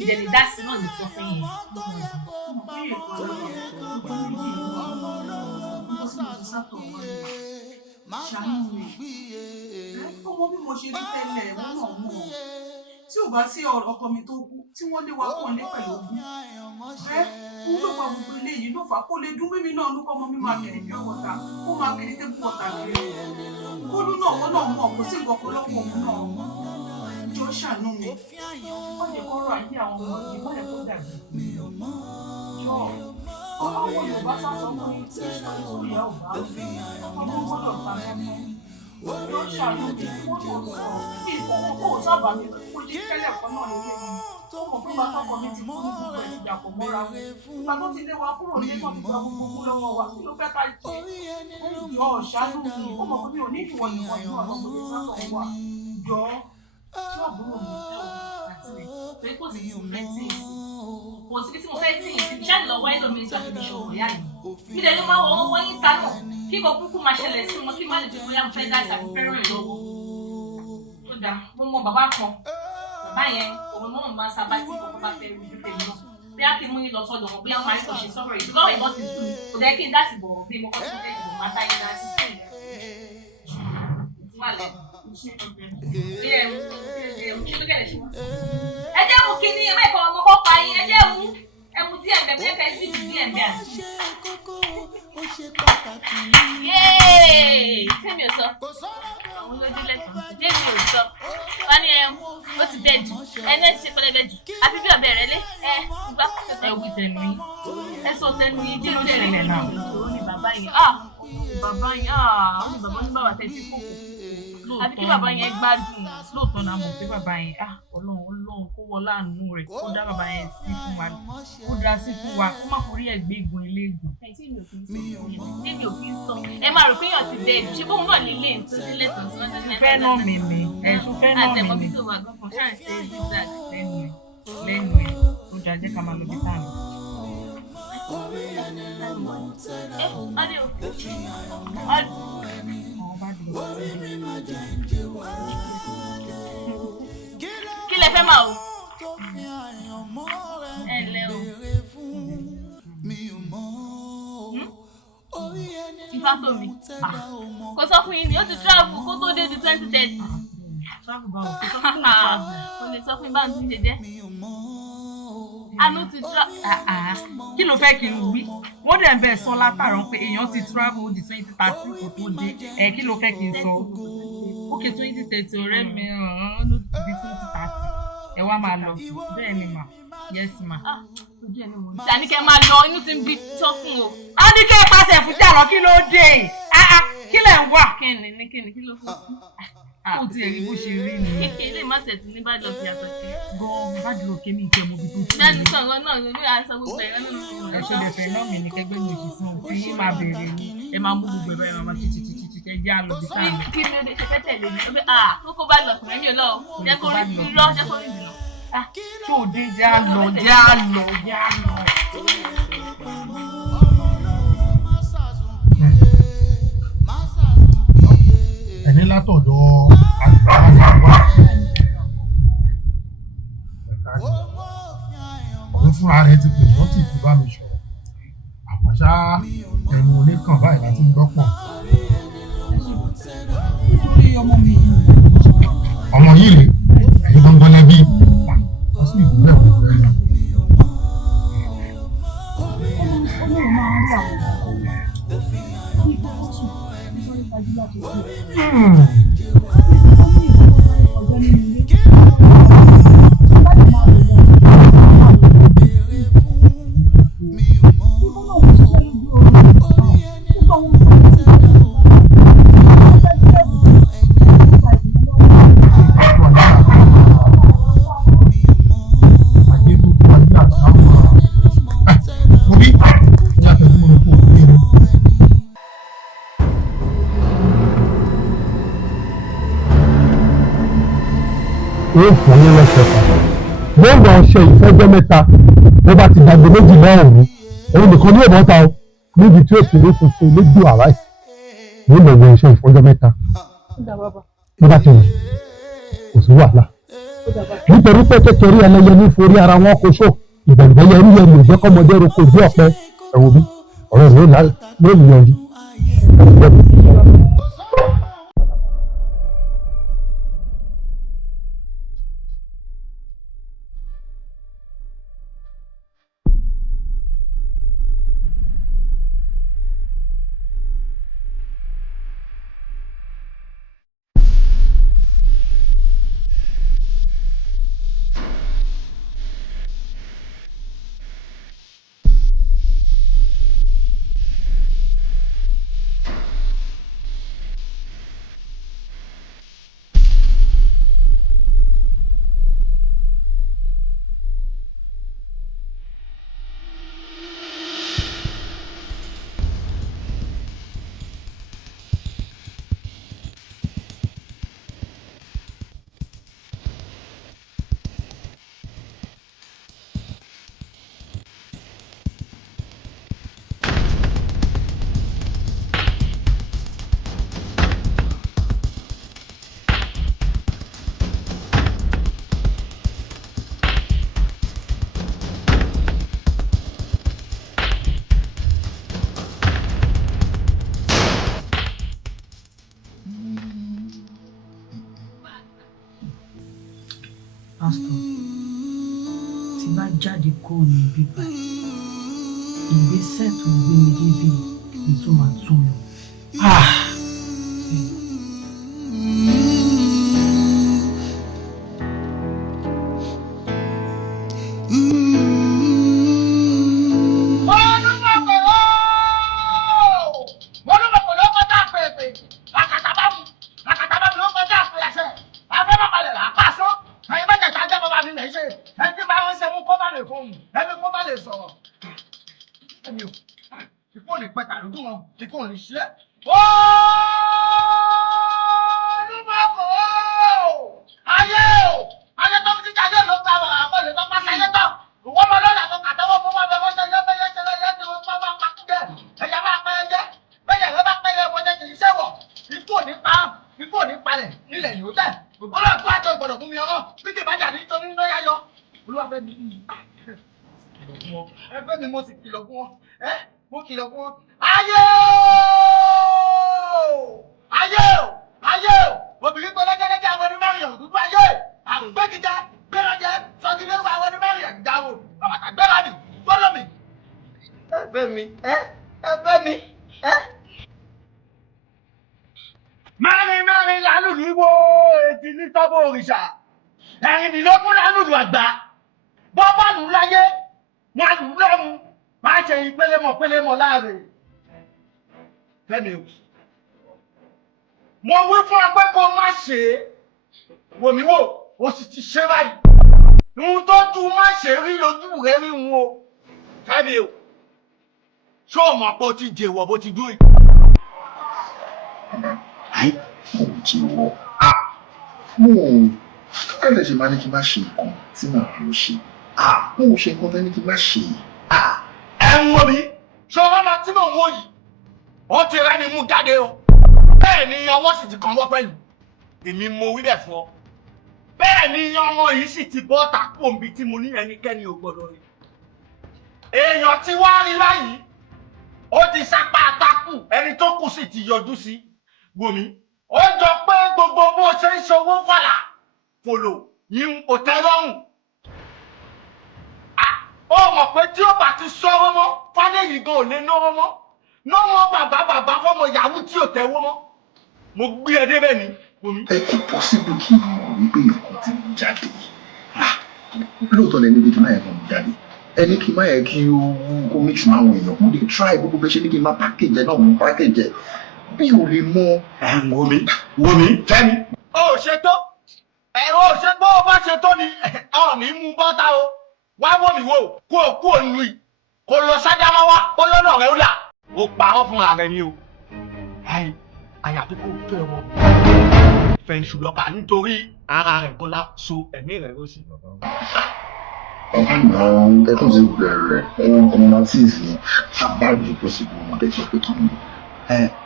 ìdẹ̀lẹ̀ dá sí náà ní sọ fún yẹn. ọmọ bí mo ṣe rí tẹ́lẹ̀ wọ́n náà mọ̀ tí ò bá sí ọkọ mi tó kú tí wọ́n lé wa pọ̀ lé pẹ̀lú ogun òun ló fa gbogbo eléyìí ló fà kó lè dún mímí náà ló kọ́ ọmọ mi máa kiri bí ọ̀wọ́ta kó máa kiri tẹ́kù ọ̀tà kiri kólú náà wọ́n náà mọ̀ kó sí nǹkan lọ́pọ̀ òun náà jọ ṣàánú mi wọ́n lè kọ́rọ̀ ayé àwọn ọmọ yìí wọ́n lè kó dàbí jọ àwọn Yorùbá sásọ mọ́ ní tí ìṣòro ìyá ò bá ọmọ gbọ́dọ̀ ta mọ́ jọ ṣàánú mi wọ́n lọ sọ kí ìfọwọ́ kó sábà mi kó jí tẹ́lẹ̀ kan náà nílé mi tó mọ̀ fún bàtọ́kọ mi ti kú ní gbogbo ẹ̀ ti dàpọ̀ mọ́ra ìgbà tó ti lé wa kúrò ní tó ti gba gbogbo kú lọ́wọ́ wa kí ló fẹ́ ká jẹ́ jọ ṣàánú mi ó mọ̀ pé mi ò ní ìwọ̀n ìwọ̀n ìwọ̀n ọ̀nà òbí sátọ̀ wa jọ tí àbúrò mi àti rẹ̀ pé kò sí tí mo fẹ́ tí ì sí kò sí tí mo fẹ́ tí ì sí ṣáà lọ wáyé lómi nígbà tó fi ṣòwò yá yìí mi lè ní máa wọ wọ́n yín ta náà kí kò kúkú máa ṣẹlẹ̀ sí wọn kí má lè fi bóyá mo fẹ́ dá ìsàbí fẹ́ràn ẹ̀ lọ́wọ́ tó dáa mo mọ bàbá kan bàbá yẹn òun náà máa sábà tí kò bá fẹ́ rí fífẹ́ mi náà bí a kì í mú yín lọ sọ́dọ̀ wọn bí a máa ń kọ̀ ṣe sọ̀rọ̀ yìí lọ́wọ́ ìbọn ti sùn kò dẹ́ kí n dá sí bọ̀ bí mo kọ́ sí fẹ́ ìbò máa dá yín dá sí sí ẹ jẹ́ mú kíní ẹ mẹ́kọ̀ọ́ ọmọ kọ́ pa yín ẹ jẹ́ mú ẹ mú díẹ̀ bẹ̀ bẹ́ẹ̀ kẹ́ sí díẹ̀ bẹ́ẹ̀. yéé tẹ́mi ò sọ àwọn olójú lẹ́tọ̀ọ́ tẹ́mi ò sọ wọ́n ní ó ti bẹ́ẹ̀ jù ẹ náà ti ṣe pẹlẹbẹ jù àbí bí ọbẹ̀ rẹ lé gbá ẹ wí tẹnu yín ẹ sọ tẹnu yín jẹ́ ló ṣẹlẹ̀ náà. ó ní bàbá yẹn ó ní bàbá ní bàbá tẹ̀ sí kókò àbí kí bàbá yẹn gbádùn lóòótọ́ náà mọ̀ pé bàbá yẹn ọlọ́run kó wọ láàánú rẹ̀ kó dá bàbá yẹn sí fún wa kó dá sí fún wa kó má forí ẹ̀ gbé egun eléegun. èmi ò kí ń sọ ẹ máa rò pé èèyàn ti dẹ ṣé bóun náà lè lé nítorí sílẹ̀ tó ń sọ ní ẹ̀fọ́ fẹ́ náà mímí ẹ̀sùn fẹ́ náà mímí. àtẹ̀mọ́ bí tó wà gbọ́kàn ṣáà ń ṣe zigzag. lẹ́nu ẹ̀ ó jà jẹ́ ká máa lọ bí táàmì. Kí lẹ fẹ́ máa o? Ẹ ǹlẹ́ o. Ifá tó mi. Kò sọ fún yín ni ó ti travel kó tó dé di 2030. Travel báwo? Kò sọ fún mi travel. Kò lè sọ fún yín báwo ti ṣe jẹ́. Àánú ti kí ló fẹ́ kí n wí? Wọ́n dẹ̀ ń bẹ̀ sọ látàrán pé èèyàn ti travel di 2030 kò tó dé. Kí ló fẹ́ kí n sọ? Ókè 2030 ọ̀rẹ́ mi ló ti di 2030. ẹ wá máa lọ bẹ́ẹ̀ ni mà yes ma. ojú ẹ ní mo ní. tí a ní kẹ́ máa lọ inú ti ń bí tọ́ fún o. a ní kẹ́ pàṣẹ fún jàlọ kí ló dé kí lẹ̀ ń wà. kí ló fún sí. ó ti ẹ̀rí bó ṣe rí ni. ilé má tẹ̀ tí ní bá lọ fi àtọ̀ sí. gan-an bá dúró kémi ìtẹ́ mo bí tó ti. bẹ́ẹ̀ni sọ̀rọ̀ náà ló yà sọ gbogbo ẹ̀rọ nínú ìrìn ẹ̀ṣọ́ dẹ̀fẹ̀ náà mi ní kẹgbẹ́ mi òṣìṣẹ́ òun tí yín máa bèrè ni ẹ máa mú gbogbo ẹ̀rọ ẹ̀ máa títí ẹ jẹ́ àlọ́ bí táà mi. kí ló dé ṣe fẹ́ tẹ̀lé mi kókó bá lọ kùnrin mi ò lọ jẹ́ kó rí lọ jẹ́ kó rí jùlọ. tó o dé jẹ́ àlọ́ jẹ́ àlọ́ jẹ́ àlọ́. ẹni látọ̀dọ̀ àlùfáà wá òun fúnra rẹ̀ ti pè wọ́n ti fi bá mi sọ̀rọ̀ àmọ́ ṣá ẹnu oníkàn báyìí láti ń gbọ́pọ̀. nítorí ọmọ mi yìí. ọmọ yìí rè ẹ̀yin gbọ́ngàn lẹ́bí wọ́n sì ìlú bẹ́ẹ̀ wọ́n fẹ́ lọ. Ọlọ́run máa ń rí àwọn ó fún ní lọ́sẹ̀ kan wọ́n gba ọṣẹ ìfẹ́jọ́ mẹ́ta bó bá ti dàgbé méjìlá ọ̀hún òun nìkan ní ìbọn ta ọ níbi tí òkèèrè funfun lójú àrá ẹ̀ ní ìlọ̀wọ̀ ọṣẹ ìfẹ́jọ́ mẹ́ta bó bá ti wù kò sí wàhálà nítorí pé kékeré ẹlẹ́yẹ ní forí ara wọn kò só ìgbẹ̀gbẹ̀yẹ rí ẹni ò jẹ́ kọ́mọdé roko bí ọ̀pẹ ẹ̀wọ̀n bí ọ̀rọ̀ ló yanjú. Pásítọ̀, tí bá jáde kúrò ní bíbá ìgbésẹ̀ tó gbé mi débi ní tó máa tún lọ. ẹ̀yin nìlọ́kùn lánàá àgbà bọ́bá lù láyé wọn lù lọ́run máa ṣe pélémọ̀ láàrin. Fẹ́mi o mo wí fún ọ pé kó má ṣe é wò mí wò o sì ti ṣe báyìí ohun tó ju má ṣe rí lójú rẹ rí wọn o. Fẹ́mi o ṣó o mọ̀ pé o ti jèwọ̀ bó ti dúró yìí. Mo jẹ́wọ́ mo kẹ́lẹ́ ṣe máa ní kí n má ṣe nǹkan tí mo lọ ṣe mo ṣe nǹkan tẹ́ ní kí n má ṣe. Ẹ ń wo mi ṣọwọ́ lọ tí mò ń wò yìí ó ti rẹ́ni mú jáde o bẹ́ẹ̀ ni ọwọ́ sì ti kàn wọ́ pẹ̀lú èmi mo wí bẹ̀ fún ọ bẹ́ẹ̀ ni ọmọ yìí sì ti bọ́ tàkù òǹbí tí mo ní ẹnikẹ́ni ò gbọdọ̀ rí èèyàn tí wàá rí báyìí ó ti sápá àtàkù ẹni tó kù sì ti yọjú sí wòmí ó jọ pé gbogbo bó ṣe ń ṣòwò fàlà fòlò yín kò tẹ́ lọ́rùn ó mọ̀ pé tí ó bá ti sọ́wọ́ mọ́ fálẹ́yìn gan ò lè náwó mọ́ náwó bàbá fọmọ yahoo tí ò tẹ́wọ́ mọ́ mo gbé ẹ débẹ̀ ni wòmí. Ẹ kí pọ́sibú kí n mọ̀ wípé nǹkan tí mo jáde lóòótọ́ lẹni bí kí n má yẹ kó mo jáde ẹni kí n má yẹ kí ó mix máa wọ èèyàn mo lè try gbogbo bẹ́ẹ̀ ṣe ní kí n má package ẹ náà mo package ẹ bí o lè mọ. wòmí Fẹ́mi. ó ṣe tó ẹ̀rọ ṣe tó o bá ṣe tó ni ọ̀nì mú bọ́tà o wá wò mí wò kó o kú òun yìí kó lọ sájámọ́ wá ó lọ́nà rẹ̀ ó là ó parọ́ fún ààrẹ ni o. àyàfi kó fẹ́ wọn fẹ̀ǹsù lọ́pàá nítorí ara rẹ̀ bọ́lá so ẹ̀mí rẹ̀ ló sì. Ẹ̀kọ́ ti bẹ̀rẹ̀ ọmọnàtìs ni àbájú pọ́sibú ọmọdé sọ pé kí n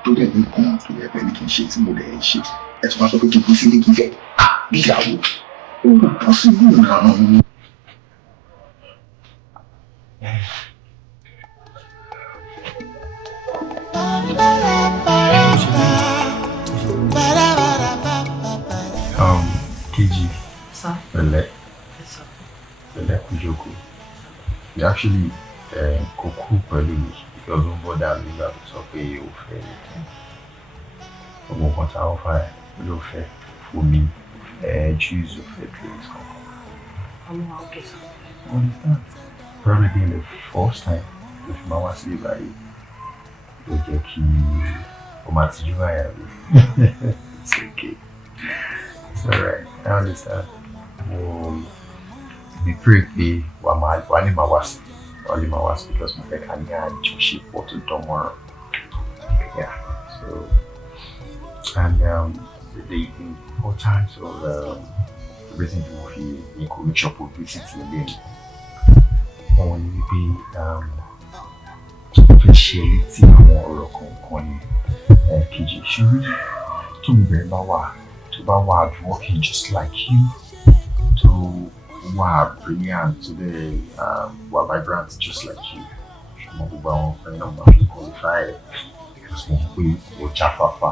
tó dẹ̀ ní kan tó yẹ pẹ̀lú kí n ṣe tí mo dẹ̀ ṣe ẹ̀ tó máa sọ pé kí n kú sílé kí n fẹ́ ìyàwó ó pọ́sibú náà. Kiji, Bele, Kujoko. You actually cook pẹ̀lú because of Boodaabiona nígbà tó sọ pé o fẹ́ ọmọ kan tá a fà ẹ́ ló fẹ́ fún mi choose of the place kankan. Understand? Probably being the first time if my was to by you jẹ́ kí o máa ti jú báyà rí. It's okay. It's alright. I understand. We pray pé wà ní máa wá sí because mo fẹ́ ká ní àjọṣepọ̀ tó dán mọ́ràn. Yeah. So and the importance of the reason mo fi encourage opportunity again. Wọ́n ní wípé fẹ́ ṣe létí àwọn ọ̀rọ̀ kọ̀ọ̀kan ní Kejì ṣúrí tó ń bẹ̀rẹ̀ tó bá wà working just like you tó wà brilliant tó dẹ̀ wà vibrant just like you ṣùgbọ́n gbogbo àwọn ọ̀fẹ́ náà máa fi qualify ẹ̀ because mo pé o jáfáfá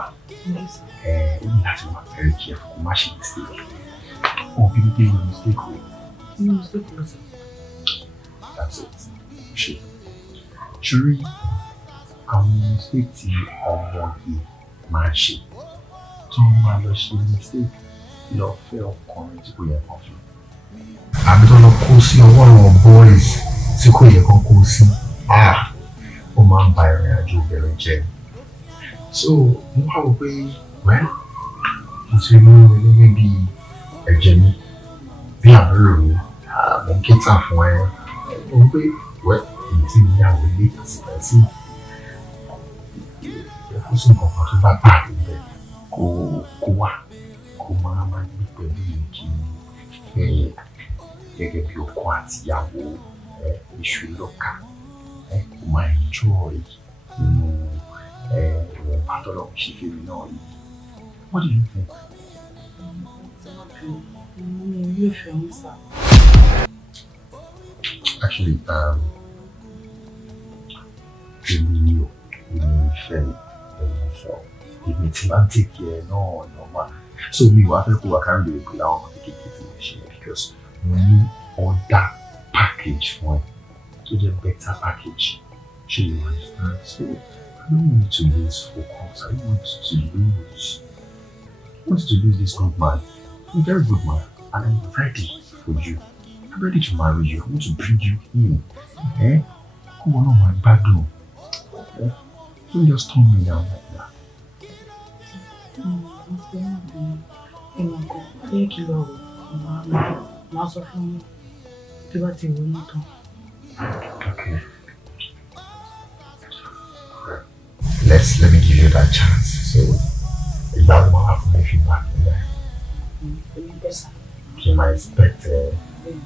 ó ní láti wà very careful kó má ṣe mistake ó bí wípé o mistake o. That's it. Ṣé ṣúrí àwọn mistake tí ọmọ yìí máa ń ṣe tó máa lọ ṣe mistake lọ fẹ́ ọkùnrin tí kò yẹ kán fún àbí tó lọ kó sí ọwọ́ àwọn boys tí kò yẹ kán kó sí ó máa ń ba ìrìn àjò obìnrin jẹ́ so mo wá wò pé well mo ti mú mi gẹ́gẹ́ bí ẹ̀jẹ̀ mi bí àbúrò mi mo ń kíta fún ẹ mo ń pé well èyí tí mi yàwó ilé sí kó sì nǹkan kan tó bá bá níbẹ̀ kó wá kó máa gbé pẹ̀lú ìkí fẹ́ gẹ́gẹ́ bí ọkọ àtìyàwó iṣu lọ́ka kó máa enjoy nínú ìwọ̀n pátọ́lọ́ ṣe fèrè náà yìí. What do you think? Actually, èmi ni o, èmi ìfẹ́ mi. So èmi tí máa ń take care náà normal so mi wá fẹ́ kó wá kárí lè pè láwọn ọmọ kékeré tí mo ṣe because mo ní other package fún ẹ tó jẹ́ better package ṣe you understand so I don't want you to lose focus I don't want you to lose this good man he's a very good man and I'm ready for you. I'm ready to marry you. I want to bring you in. Come on, my bad door. Don't just turn me down like that. Okay. Let me give you that chance. So, if that will happen if you back in there, you might expect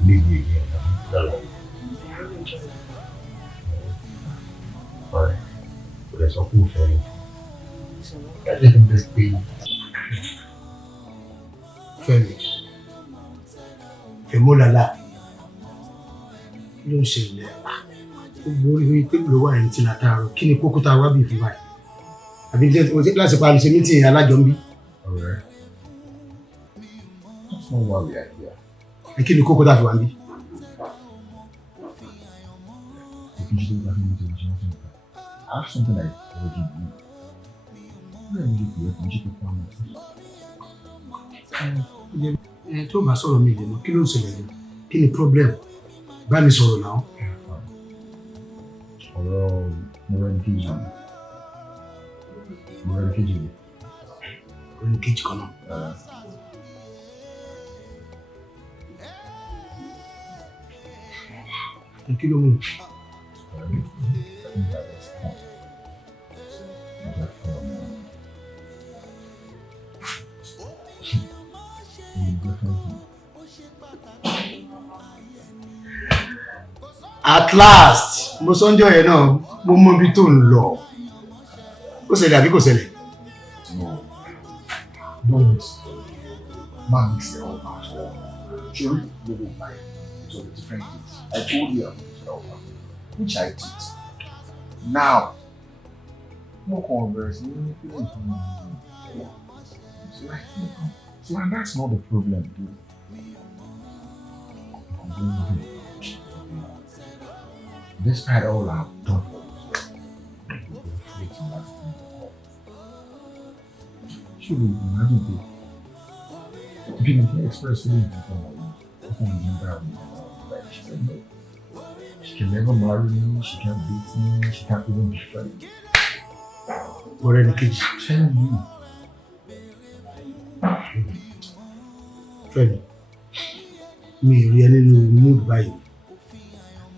leave you again. Alright. So there's a whole thing. I didn't just be. Fẹ́mọ́lálá ló ń ṣẹlẹ̀ gbogbo orí tébù ló wà ní tí látàárọ̀ kí ni kókó tá a wá bí fún báyìí àbí láti pa àmì mítìn alájọ ń bí. Alright. That's not why we are here. Kí ni kókó tá a fi wá ń bí. I have something I already knew. Tó bá sọ̀rọ̀ mi lè mọ̀ kí ló ń ṣẹlẹ̀ lọ kí ni problem bá mi sọ̀rọ̀ náà. Ọ̀rọ̀ mọ̀rẹ́nìkejì kan náà. Kí ló mú? At last mo sọ́njọ́ yẹn náà mo mọ ibi tó ń lọ ó ṣẹlẹ̀ àbí kò ṣẹlẹ̀. Don't mix it up at all. Surely you don't mind. It was a different things. I told you I would help her, which I did. Now, no converse. So and that's not the problem, dude. Despite all I've done for you, should we imagine that you can express feelings before she said no. She can never marry me, she can't date me, she can't even be friends. What are the kids telling you? Fẹ́mi, mi rí ẹ nínú mood báyìí.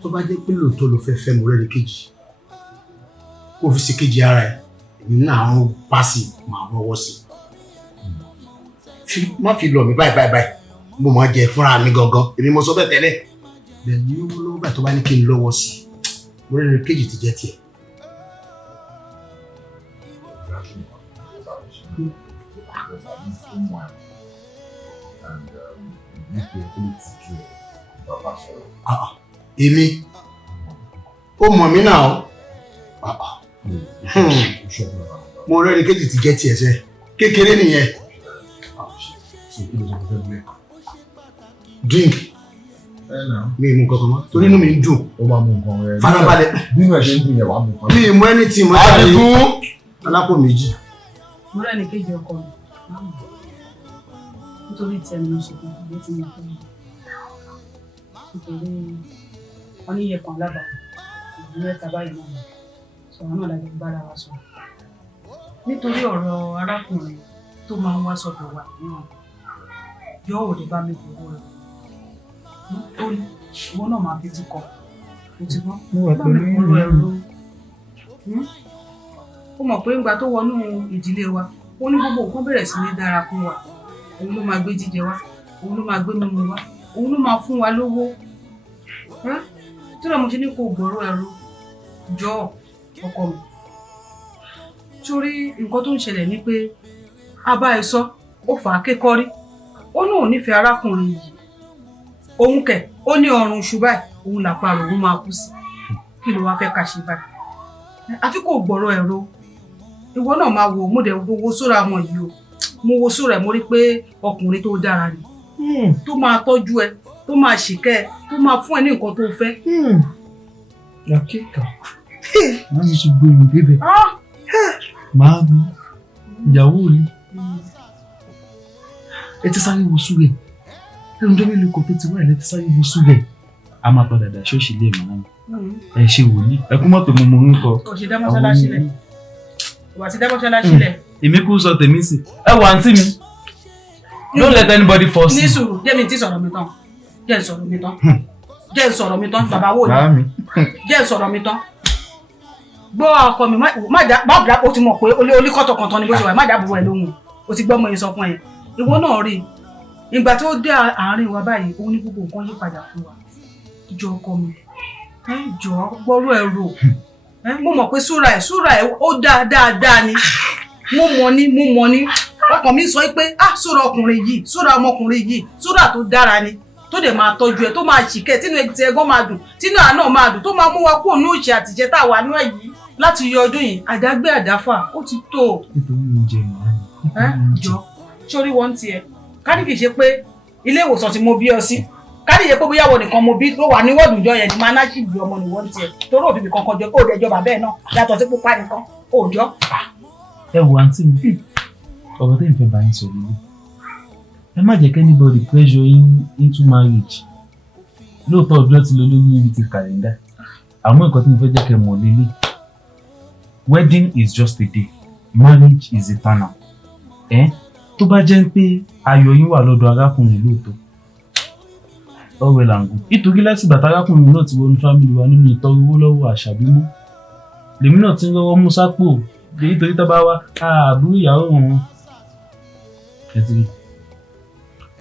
Tó bá jẹ́ pé lóòótọ́ ló fẹ́ fẹ́ Mọ́rẹ́níkejì, kó fi sí kejì ara ẹ̀, èmi náà ń pàṣẹ máa mọ́wọ́ sí. Má fi lọ mí báyìí, mo máa jẹ fúnra mi gangan, èmi mo sọ bẹ́ẹ̀ tẹ́lẹ̀. Bẹ́ẹ̀ ni ó lọ́wọ́ bá tó bá ní kí n lọ́wọ́ sí, Mọ́rẹ́níkejì ti jẹ́ tiẹ̀. Èmi ó mọ̀ mí náà Mọ́rẹ́níkejì ti jẹ́ tiẹ̀ sẹ́ kékeré nìyẹn. Drink mi mú kankan mọ́ torí inú mi ń dùn. Ó máa mú nǹkan rẹ̀. Farabalẹ̀ bí wọ́n ṣe ń dùn yẹn wàá mú nǹkan. Mi mú ẹni tí mo ṣe àdìgún alápò méjì. Mọ́rẹ́níkejì ọkọ mi nítorí tí ẹni ṣe kí ló ti mọ̀ fún mi nítorí wọ́n ní iyẹ̀kan lábàá ìlú mẹ́ta báyìí náà sọ̀rọ̀ náà láti bára wa sọ nítorí ọ̀rọ̀ arákùnrin tó máa ń wá sọ̀dọ̀ wa náà yọ òde bá mi gbowó rẹ̀ ó ní ìwọ náà máa fi ti kọ̀ ó ti gbọ́ bá mi kọ́ ẹ̀rọ ó mọ̀ pé ńgbà tó wọnú ìdílé wa ó ní gbogbo nǹkan bẹ̀rẹ̀ sí ní dára fún wa òun ló máa gbé jíjẹ wá òun ló máa gbé mímu wá òun ló máa fún wa lówó tí mo ṣe ní kó gbọ́rọ̀ ẹ̀rọ jọ ọkọ mi torí nǹkan tó ń ṣẹlẹ̀ ni pé a bá ẹ sọ ó fà á kékọ́rí ó náà ò nífẹ̀ẹ́ arákùnrin yìí òun kẹ̀ ó ní ọrùn ṣùgbọ́n òun làpárò òun máa kú sí kí ló wá fẹ́ ká ṣe báyìí àfi kò gbọ́rọ̀ ẹ̀rọ ìwọ náà máa wò mo dẹ̀ wo sóra wọn yìí o mo wo sóra ẹ̀ mo rí pé ọkùnrin tó dára ni tó máa tọ́jú ẹ tó máa ṣìkẹ́ ẹ tó máa fún ẹ ní nǹkan tó fẹ́. Akíkà máa mi ṣe gbé mi débẹ̀ máa mi ìyàwó rí ẹ ti sáré wo súrẹ̀ ẹnu tó mélòó kan tó ti wá ilẹ̀ ti sáyé wo súrẹ̀ a máa padà dà ṣọ́ọ̀ṣì lé màá mi ẹ ṣe wòlíì ẹ kú mọ̀ pé mo mọ orúkọ. òṣèdá mọ́ṣáláṣí lẹ̀ wà sí dá mọ́ṣáláṣí lẹ̀. èmi kú sọ tèmi sí ẹ wà àǹtí mi don't let anybody force you. ní sùúrù jẹ́mi tí sọ̀rọ̀ mi tán jẹ́ sọ̀rọ̀ mi tán jẹ́ sọ̀rọ̀ mi tán bàbá wò ni jẹ́ sọ̀rọ̀ mi tán gbọ́ ọkọ mi má dá o ti mọ̀ pé olíkọ̀tọ̀kọ̀tọ̀ ni bó ṣe wà má dá àbúrò ẹ̀ lóhùn o ti gbọ́ ọmọ yẹn sọ fún ẹ ìwọ náà rí ìgbà tó dé àárín wa báyìí òun ní gbogbo nǹkan yí padà fún wa ìjọ ọkọ mi jọ gbọ́rọ̀ ẹ̀ rò mo mọ̀ pé súra ẹ̀ ó dáadáa ni mo mọ̀ ní ọkàn mi sọ pé súra ọkùnrin yìí súra ọmọkùnrin yìí súra tó dára ni tó dẹ̀ máa tọ́jú ẹ tó máa ṣìkẹ́ tínú ti ẹ̀gbọ́n máa dùn tínú àná máa dùn tó máa mú wa kúrò ní òṣì àtìjẹ́ tá a wà ní ẹ̀ yìí láti yọ ọdún yìí àdágbé àdáfà ó ti tó. nítorí oúnjẹ màá jọ sórí wọn tiẹ̀ káàdì kìí ṣe pé ilé ìwòsàn tí mo bí ọ sí káàdì ṣe pé bóyá wọn nìkan mo bí tó wà ní wọ́ọ̀dù ìjọ yẹn ni máa náà ṣì bí ọmọ nìwọ́n tiẹ̀ torí òfin mi kankan jọ kó o dẹjọ́ bàbá ẹ̀ náà yàtọ̀ sí pupa nìkan òòjọ́. ẹ wo àǹtí mi ọ̀rọ̀ tẹ́ ń fẹ́ bá yín sọ lélẹ̀ ẹ má jẹ́ kí anybody pressure in into marriage lóòótọ́ ọjọ́ ti lọ lórí níbi ti kàlẹ́ndà àmọ́ nǹkan tí mo fẹ́ jẹ́ kẹ́ mọ̀ lélẹ̀ wedding is just a day marriage is eternal tó bá jẹ́ pé ayọ̀ yín wà lọ́dọ̀ arákùnrin lóòótọ́ ọ̀rẹ́ làǹgù nítorí láti bàtà arákùnrin náà ti wọnú fámìlì wa nínú ìtọ́rọ owó lọ́wọ́ àṣàbímọ́ lèmi náà ti ń rọwọ́ mú sápò nítorí tó bá wá àbúrò ìyàwó wọn ẹtìrí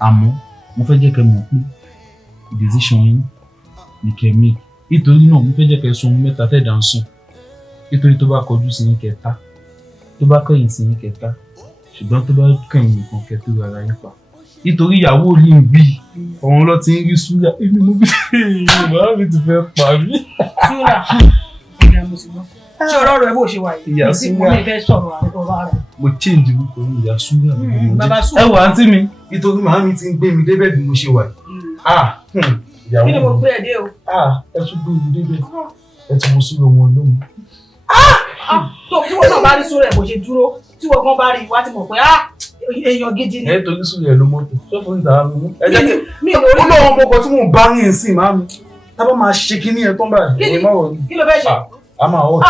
àmọ́ mo fẹ́ jẹ́ kẹ́ mọ̀ pé decision yín ni kẹ́ make nítorí náà mo fẹ́ jẹ́ kẹ́ sọ ohun mẹ́ta tẹ̀dá ń sùn nítorí tó bá kọjú sí yín kẹta tó bá kọ̀yìn sí yín kẹta ṣùgbọ́n tó bá kẹ̀yìn nìkan kẹ́ tó rárá yín pa nítorí ìyàwó ní bí ọ̀hún lọ ti ń rí súrà èmi mo bí bàbá mi ti fẹ́ pa mí. súrà ìyá mo sì gbọ́ ṣé ọ̀rọ̀ rẹ̀ bó ṣe wà yìí ìyá súrà mi fẹ́ sọ̀rọ̀ àtọ̀rọ̀ ara rẹ̀. mo change orúkọ mi ìyá súrà mi mo bàbá jẹ́ súrà ẹ wọ àǹtí mi nítorí màá mi ti ń gbé mi débẹ̀ bí mo ṣe wà yìí. ìyàwó kí ni mo gbé ẹ dé o. ẹ tún gbé mi débẹ̀ ẹ ti mo súrà wọn lóhùn. tó tí wọn náà bá rí súrà ẹ bó ṣe dúró tí wọn gan bá rí ìwà ti mọ̀ pé èèyàn gidi ni. ẹ torí súrà ẹ ló mọ́tò ṣọ́fún ìta mi mú. ẹ jẹ́ kí mi ò rí. ó lọ́wọ́ ọmọ ọkọ̀ tí mò ń bá yín sí màá mi tábà máa ṣe kíní ẹ tó ń bá ẹ má wọ̀ ní. kí ló fẹ́ ṣe. a máa wọ̀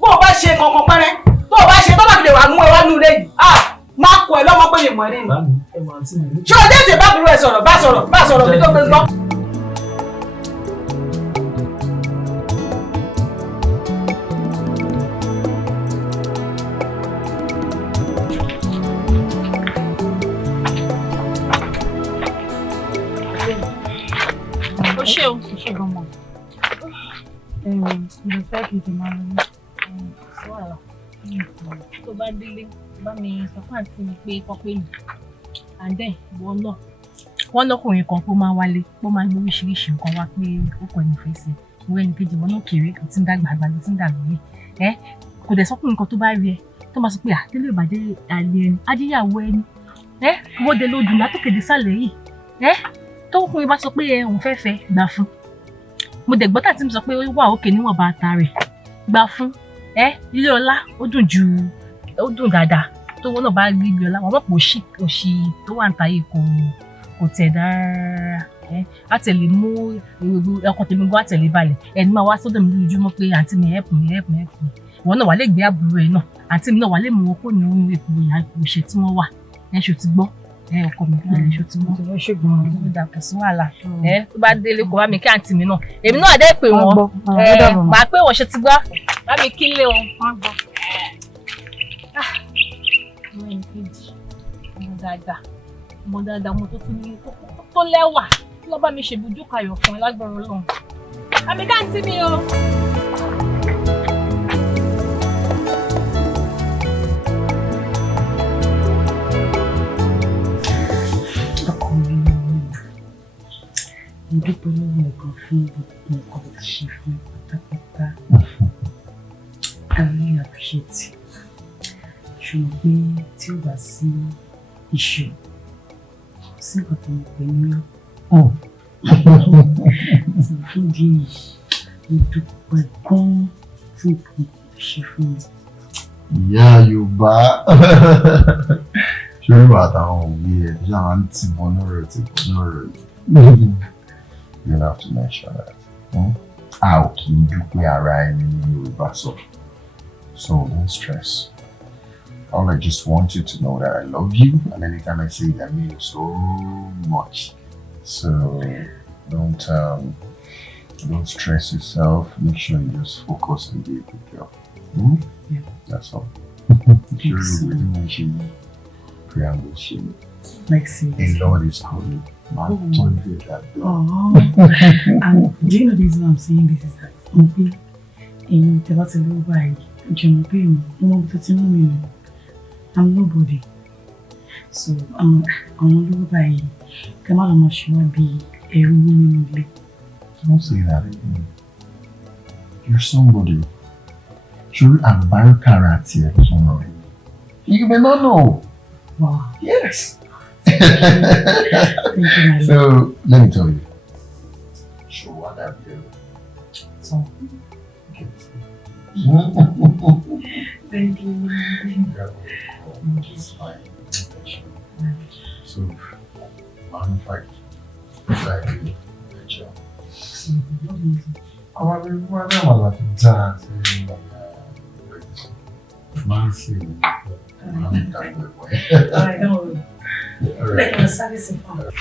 bó o bá ṣe kankan pẹ́rẹ́ tó o bá ṣe tó bá fi lè wà mú ẹ wá nú ilé yìí máa kọ ẹ lọ́mọ pé yèmọ̀ rí ni. ṣé o déètè bá burú ẹ sọ̀rọ̀ bá sọ̀rọ̀ bí tó gbé gbọ́. ṣé o ṣe gan mọ mo fẹ́ kí n ti máa lọ sí wàhálà tó bá délé bá mi sọ fún àǹtí mi pé kọ́pẹ́ mi and then wọ́n lọ́kùnrin kan tó máa wálé tó máa gbé oríṣiríṣi nǹkan wá pé ó kọ ẹni fèsì ìwé ẹni kejì wọn náà kéré kò tí ń dàgbà àgbà ló tí ń dàgbà yìí kò dẹ̀ sọ́kùnrin kan tó bá rí ẹ tó máa sọ pé àtẹ́lẹ̀ ìbàjẹ́ àlè ẹni adíyàwó ẹni wọ́dẹ ló dùn látòkèdè sálẹ̀ yìí tọ́kùnrin bá sọ pé òun fẹ́ fẹ́ gbà fún mo dẹ̀ gbọ́ tà tí mo sọ pé ó wà òkè níwọ̀n bá ta rẹ̀ gbà fún ilé ọlá ó dùn dáadáa tó wọ́n náà bá rí ilé ọlá wọ́n mọ̀ pé òṣì tó wà ń ta yìí kò tẹ̀ dára àtẹ̀lé mú ọkọ̀ tèmi gbọ́ àtẹ̀lé balẹ̀ ẹni máa wá sọ́dọ̀ mi lójoojúmọ́ pé àǹtí mi help me ìwọ náà wà lè gbé àbúrò ẹ̀ náà àǹtí mi náà wà lè mú wọn kó ní ohun èpò ìyá òṣè tí wọ́n wà ṣò ti gbọ́ ọkọ mi pẹ̀lú ṣò ti gbọ́ ṣùgbọ́n ó dà kò sí wàhálà tó bá délé kó bá mi kí àǹtí mi náà èmi náà dé pè wọ́n màá pé wọ́n ṣe ti gbọ́ bá mi kí lé wọn wọ́n gbọ́. ọmọ dáadáa mo tó tún ní tó lẹ́wà lọ́ bá mi ṣèbùjú kayọ̀ fún ẹ lágbára Ọlọ́run àmì káàntì mi o. mo dúpẹ́ lọ́wọ́ ẹ̀kan fún gbogbo nǹkan tó ṣe fún pátápátá I really appreciate ṣùgbọ́n tí ó bá sí iṣu sí nǹkan tó ń pè ní fún di mo dúpẹ́ gan-an fún nǹkan tó ṣe fún mi. ìyá Yorùbá ṣé wíwà àtàwọn òbí ẹ ṣáà máa ń tì mọ́ náà rẹ̀ You'll have to mention that. How can you play around in Yoruba? So don't stress. All I just want you to know that I love you, and anytime I say it, I mean so much. So don't stress yourself. Make sure you just focus and be a good girl. Yeah. That's all. Like seriously. The Lord is calling. Oh. And do you know the reason I'm saying this is that in I'm nobody. So I'm nobody. Kamala should be a woman. Don't say that again. You're somebody. Sure, I'm bio character. You may not know. Wow. Yes. Thank you, So let me tell you. Sure, what I do. So. Thank you. So, manufacture. Exactly. I know. Like a service in front.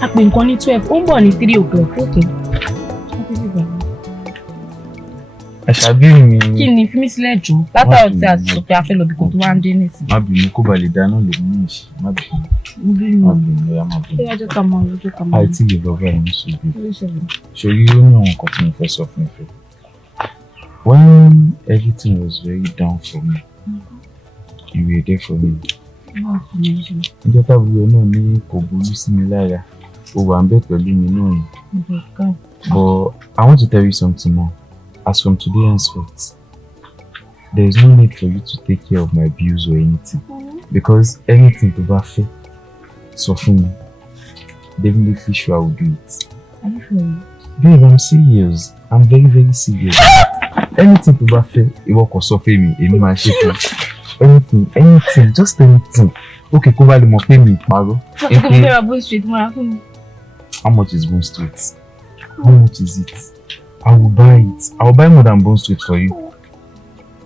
A pè nǹkan ní 12, ó ń bọ̀ ní 3 o'clock. Okay. Àṣàbí mi. Kí ni fi mí sílẹ̀ jù? Látàrí tí a ti sọ pé a fẹ́ lọ bí kò tó wá ń dé nísìn. Má bínú kó ba lè dáná lè mú ìṣe. Má bínú. Má bínú lọ́yà má bínú. Ṣé ọjọ́ kan máa lójú kan máa? Àìtí lè lọ bá ẹni ṣojú. Ṣorí ó ní àwọn nǹkan tí mo fẹ́ sọ fún ìfẹ́. When everything was very down for me, you were there for me. Níjọ́ tábúrò náà ní kò burú sí mi lára. Ó wà ń bẹ̀ pẹ̀lú mi náà ni. But I want to tell you something now. As from today henceforth, there is no need for you to take care of my bills or anything. Because anything to bá fẹ́ sọ fún mi, definitely sure I will do it. Are you sure? Babe, I'm serious. I'm very, very serious. Anything to bá fẹ́, ìwọ kò sọ fún mi, èmi máa ṣe fún. Anything, just anything. Okay, kó bá lè mọ̀ pé mi ìparọ́. How much is Bone Street? How much is it? I will buy it. I will buy more than Bone Street for you.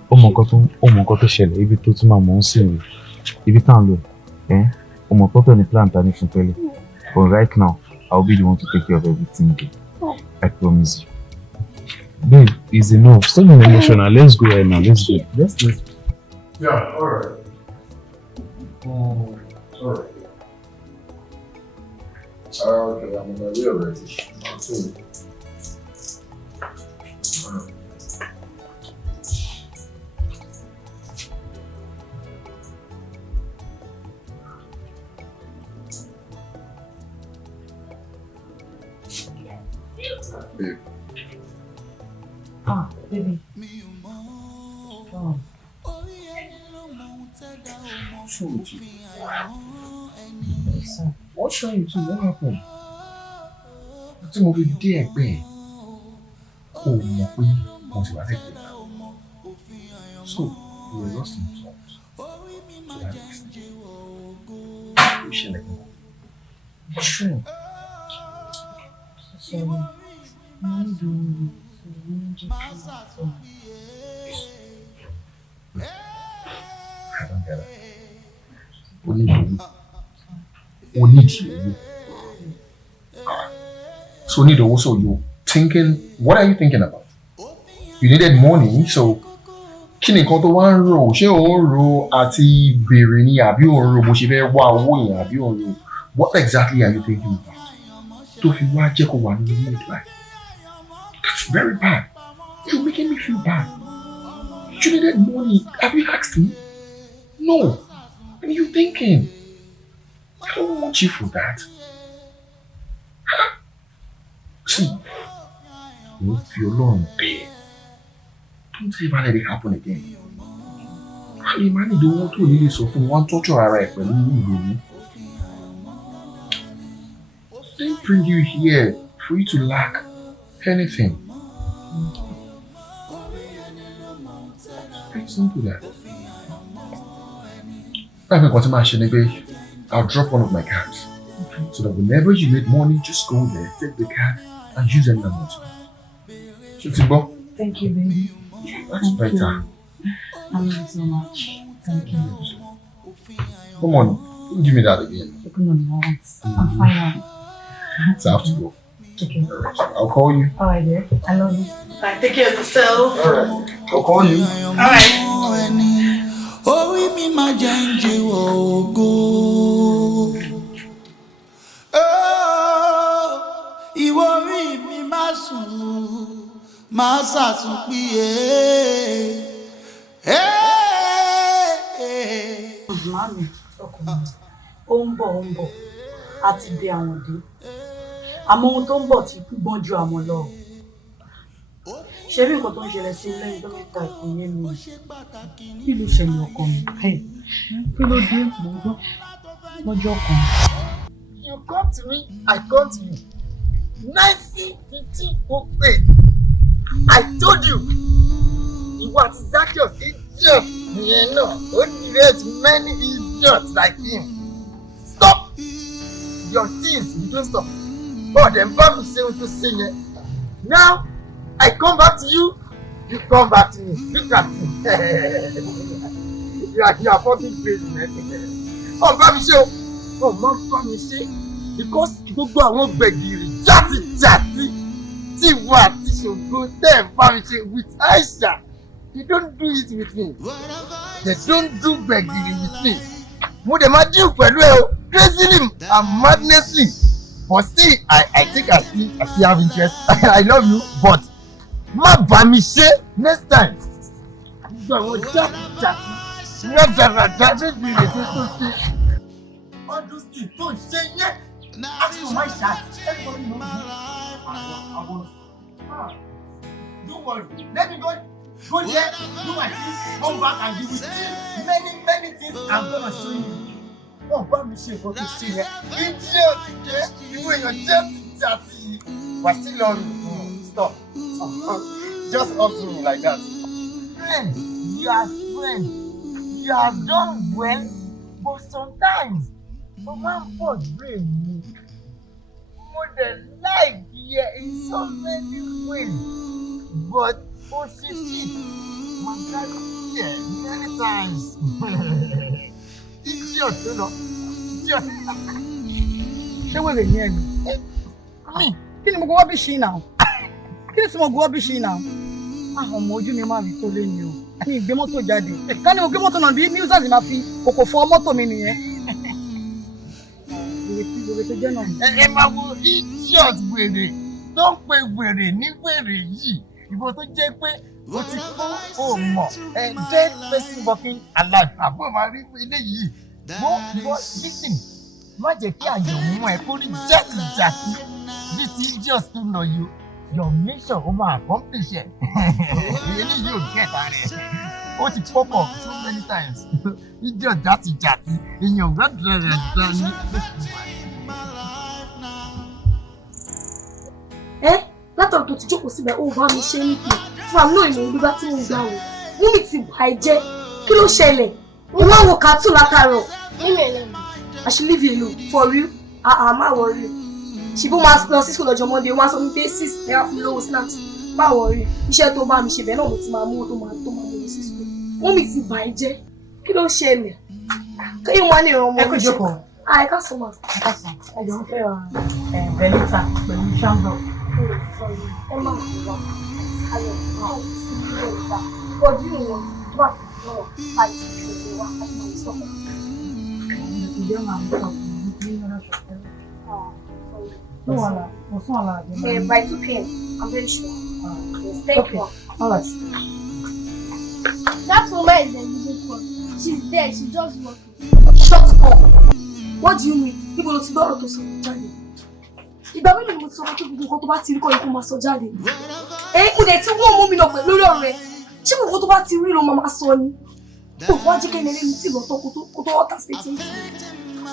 Ó mọ nǹkan tó ṣẹlẹ̀, ibi tó tún máa mọ̀ ń sìn rè. Ibi tá ń lọ, ó mọ̀ pọ́pẹ́ ní plan ta ní fún tẹ́lẹ̀. But right now, I will be the one to take care of everything again. I promise you. Babe, it's enough. Stop being emotional. Let's go right now. Let's go. Let's go. Yeah, alright. Sorry. Okay, I'm on my way already. I'll see you. Babe. Ah, baby. Oh. What's wrong with you? Listen. What's wrong with you? What happened? Tí mo fi dé ẹgbẹ́ ẹ̀, o mọ̀ pé mo ti wà lẹ́gbẹ̀ẹ́ náà. So, you were lost in thought. To that extent. Ó ṣẹlẹ̀ gan. Sure. Sorry. I don't get it. We need you. So need also you thinking, what are you thinking about? You needed money, so kí ni nǹkan tó wá ń rò? Ṣé ò ń rò àti béèrè ni àbí ò ń rò bó ṣe fẹ́ wá owó yẹn àbí ò ń rò? What exactly are you thinking about? Tó fi wá jẹ́ kó wà nínú ilé ìgbà. That's very bad. You're making me feel bad. You needed money. Have you asked me? No. What are you thinking? I don't want you for that. See, if you're alone there, don't ever let it happen again. I mean, man, don't want to really suffer. One torture right when you didn't bring you here for you to lack anything. Simple that. I'll drop one of my cards. So that whenever you make money, just go there, take the card, and use any amount. Thank you, baby. That's better. I love you so much. Thank you. Come on, give me that again. I'm fine now. So I have to go. Okay. Alright, so I'll call you. Alright, dear. I love you. Alright, take care of yourself. Alright, I'll call you. Alright. Orí mi máa jẹ́ ń jẹ́wọ́ ògo. Ìwọ orí mi máa sùn, máa ṣàtúnpìyè. Màámi, ọkùnrin, ó ń bọ̀, àti dé àwọn dé. Àmọ́ ohun tó ń bọ̀ ti gbọ́n ju àmọ́ lọ. Ṣé rí nǹkan tó ń ṣẹlẹ̀ sí lẹ́yìn tó mẹ́ta ìkùnyé mi? Kí ló ṣẹlẹ̀ ọkọ mi? Kí ló dé gbọ́ngbọ́n lọ́jọ́ kan? You come to me, I come to you. 1958. I told you. Ìwọ àti Zacchaeus idiot nìyẹn náà. Ó create many idiots like him. Stop your things, you don't stop. Oh, then bá mi ṣe ohun tó ṣe yẹn. Now, I come back to you, you come back to me. Look at me. You are fucking crazy, man. Oh, bá mi ṣe o. Oh, má bá mi ṣe. Because gbogbo àwọn gbẹ̀gìrì játijàti tí ìwọ àti Ṣògo tẹ̀ ń bá mi ṣe with Aisha. They don't do it with me. They don't do gbẹ̀gìrì with me. Mo dẹ̀ máa deal pẹ̀lú ẹ o, crazily and madnessly. But still, I think I still have interest. I love you, but má bá mi ṣe next time. Gbogbo àwọn játijàti wọ́n dáradára tó bí rèé tó ṣe. Ọdún sì tó ṣe yẹn. Ask for my shot. Everybody knows me. Don't worry. Let me go there, do my things, come back and you will see many things I'm gonna show you. Oh, bá mi ṣe nǹkan tó ṣe yẹn. Idiot! Ìwé èèyàn játijàti. Wà sí lọ́rùn. Stop. Just hug me like that. Friend, you are friend. You have done well, but sometimes mo máa ń pọ̀ brain mi. Mo dẹ̀ like here in so many ways, but ó ṣe shit. Mo dárí here many times. Idiot tó lọ. Idiot. Ṣé wèrè ní ẹni? Mi, kí ni mo gbọ́ bí ṣí náà? Kí ni tí mo gbọ́ bí ṣí náà? Àwọn ọmọ ojú mi máa rí tó lé ni o. Mi ì gbé mọ́tò jáde. Ká ní mo gbé mọ́tò náà bí Musa's máa fi kòkò fọ mọ́tò mi nìyẹn. Ẹ máa wo idiot wèrè tó ń pe wèrè ní wèrè yìí. Ìbò tó jẹ́ pé o ti kú o mọ̀ dead person walking alive. Àbúrò máa rí eléyìí. Mo listen, má jẹ́ kí àyè mú ẹ kó rí játijàti bí ti idiot tó lọ yìí. Your mission ó máa accomplish ẹ̀. Eléyìí ò gẹ̀ẹ́ta rẹ̀. Ó ti pọ́pọ̀ so many times. Idiot játijàti èèyàn rádìrádìrá ní. Látọ̀rọ̀ tó ti jókòó síbẹ̀ ó bá mi ṣe ní pé fún àmì náà ìmọ̀ gbígbá tí mo gbà wò mú mi ti bà ẹ́ jẹ́ kí ló ṣẹlẹ̀ mo wá wo kàtún látàárọ̀ I should leave you alone for real má worry ṣì bó máa lọ sí school lọ́jọ́ Monday wọ́n á sọ pé 6 naira fún lówó snacks má worry iṣẹ́ tó bá mi ṣe bẹ́ẹ̀ náà mo ti máa mú tó máa mú lọ sí school mú mi ti bà ẹ́ jẹ́ kí ló ṣẹlẹ̀ kí wọ́n á ní ìrànwọ́ ẹ kò jókòó ẹ ká sọ ma ẹ jọ ń fẹ́ bẹ̀lítà pẹ̀lú ṣáńdọ̀. Ẹ máa ń wá ayọ̀ but you know what to fight wá àti máa sọ fún mi. Ìjọ máa ń sọ fún mi ní ọ̀rọ̀ ṣọ̀tẹ́. No wàhálà, kò sún àlà àjọ náà. By 2 p.m. I'm very sure. Yes, thank you. All right. That woman is a music one. She's there, she's just working. Shut up. What do you mean? Ibo ló ti gbọ́ ọ̀rọ̀ tó sọ jáde. Ìgbà mélòó ni mo ti sọ fún gbogbo nǹkan tó bá ti rí kọ́ ni kó máa sọ jáde. Kò dẹ̀ tí wọ́n mú mi lọ pẹ̀lú lórí ọ̀rẹ́. Ṣé gbogbo tó bá ti rí ló máa sọ ni? Kò fún ajíkẹ́ ní ẹlẹ́ni tí ìlọ́tọ́ kó tó wọ́ta stétí ń fún mi.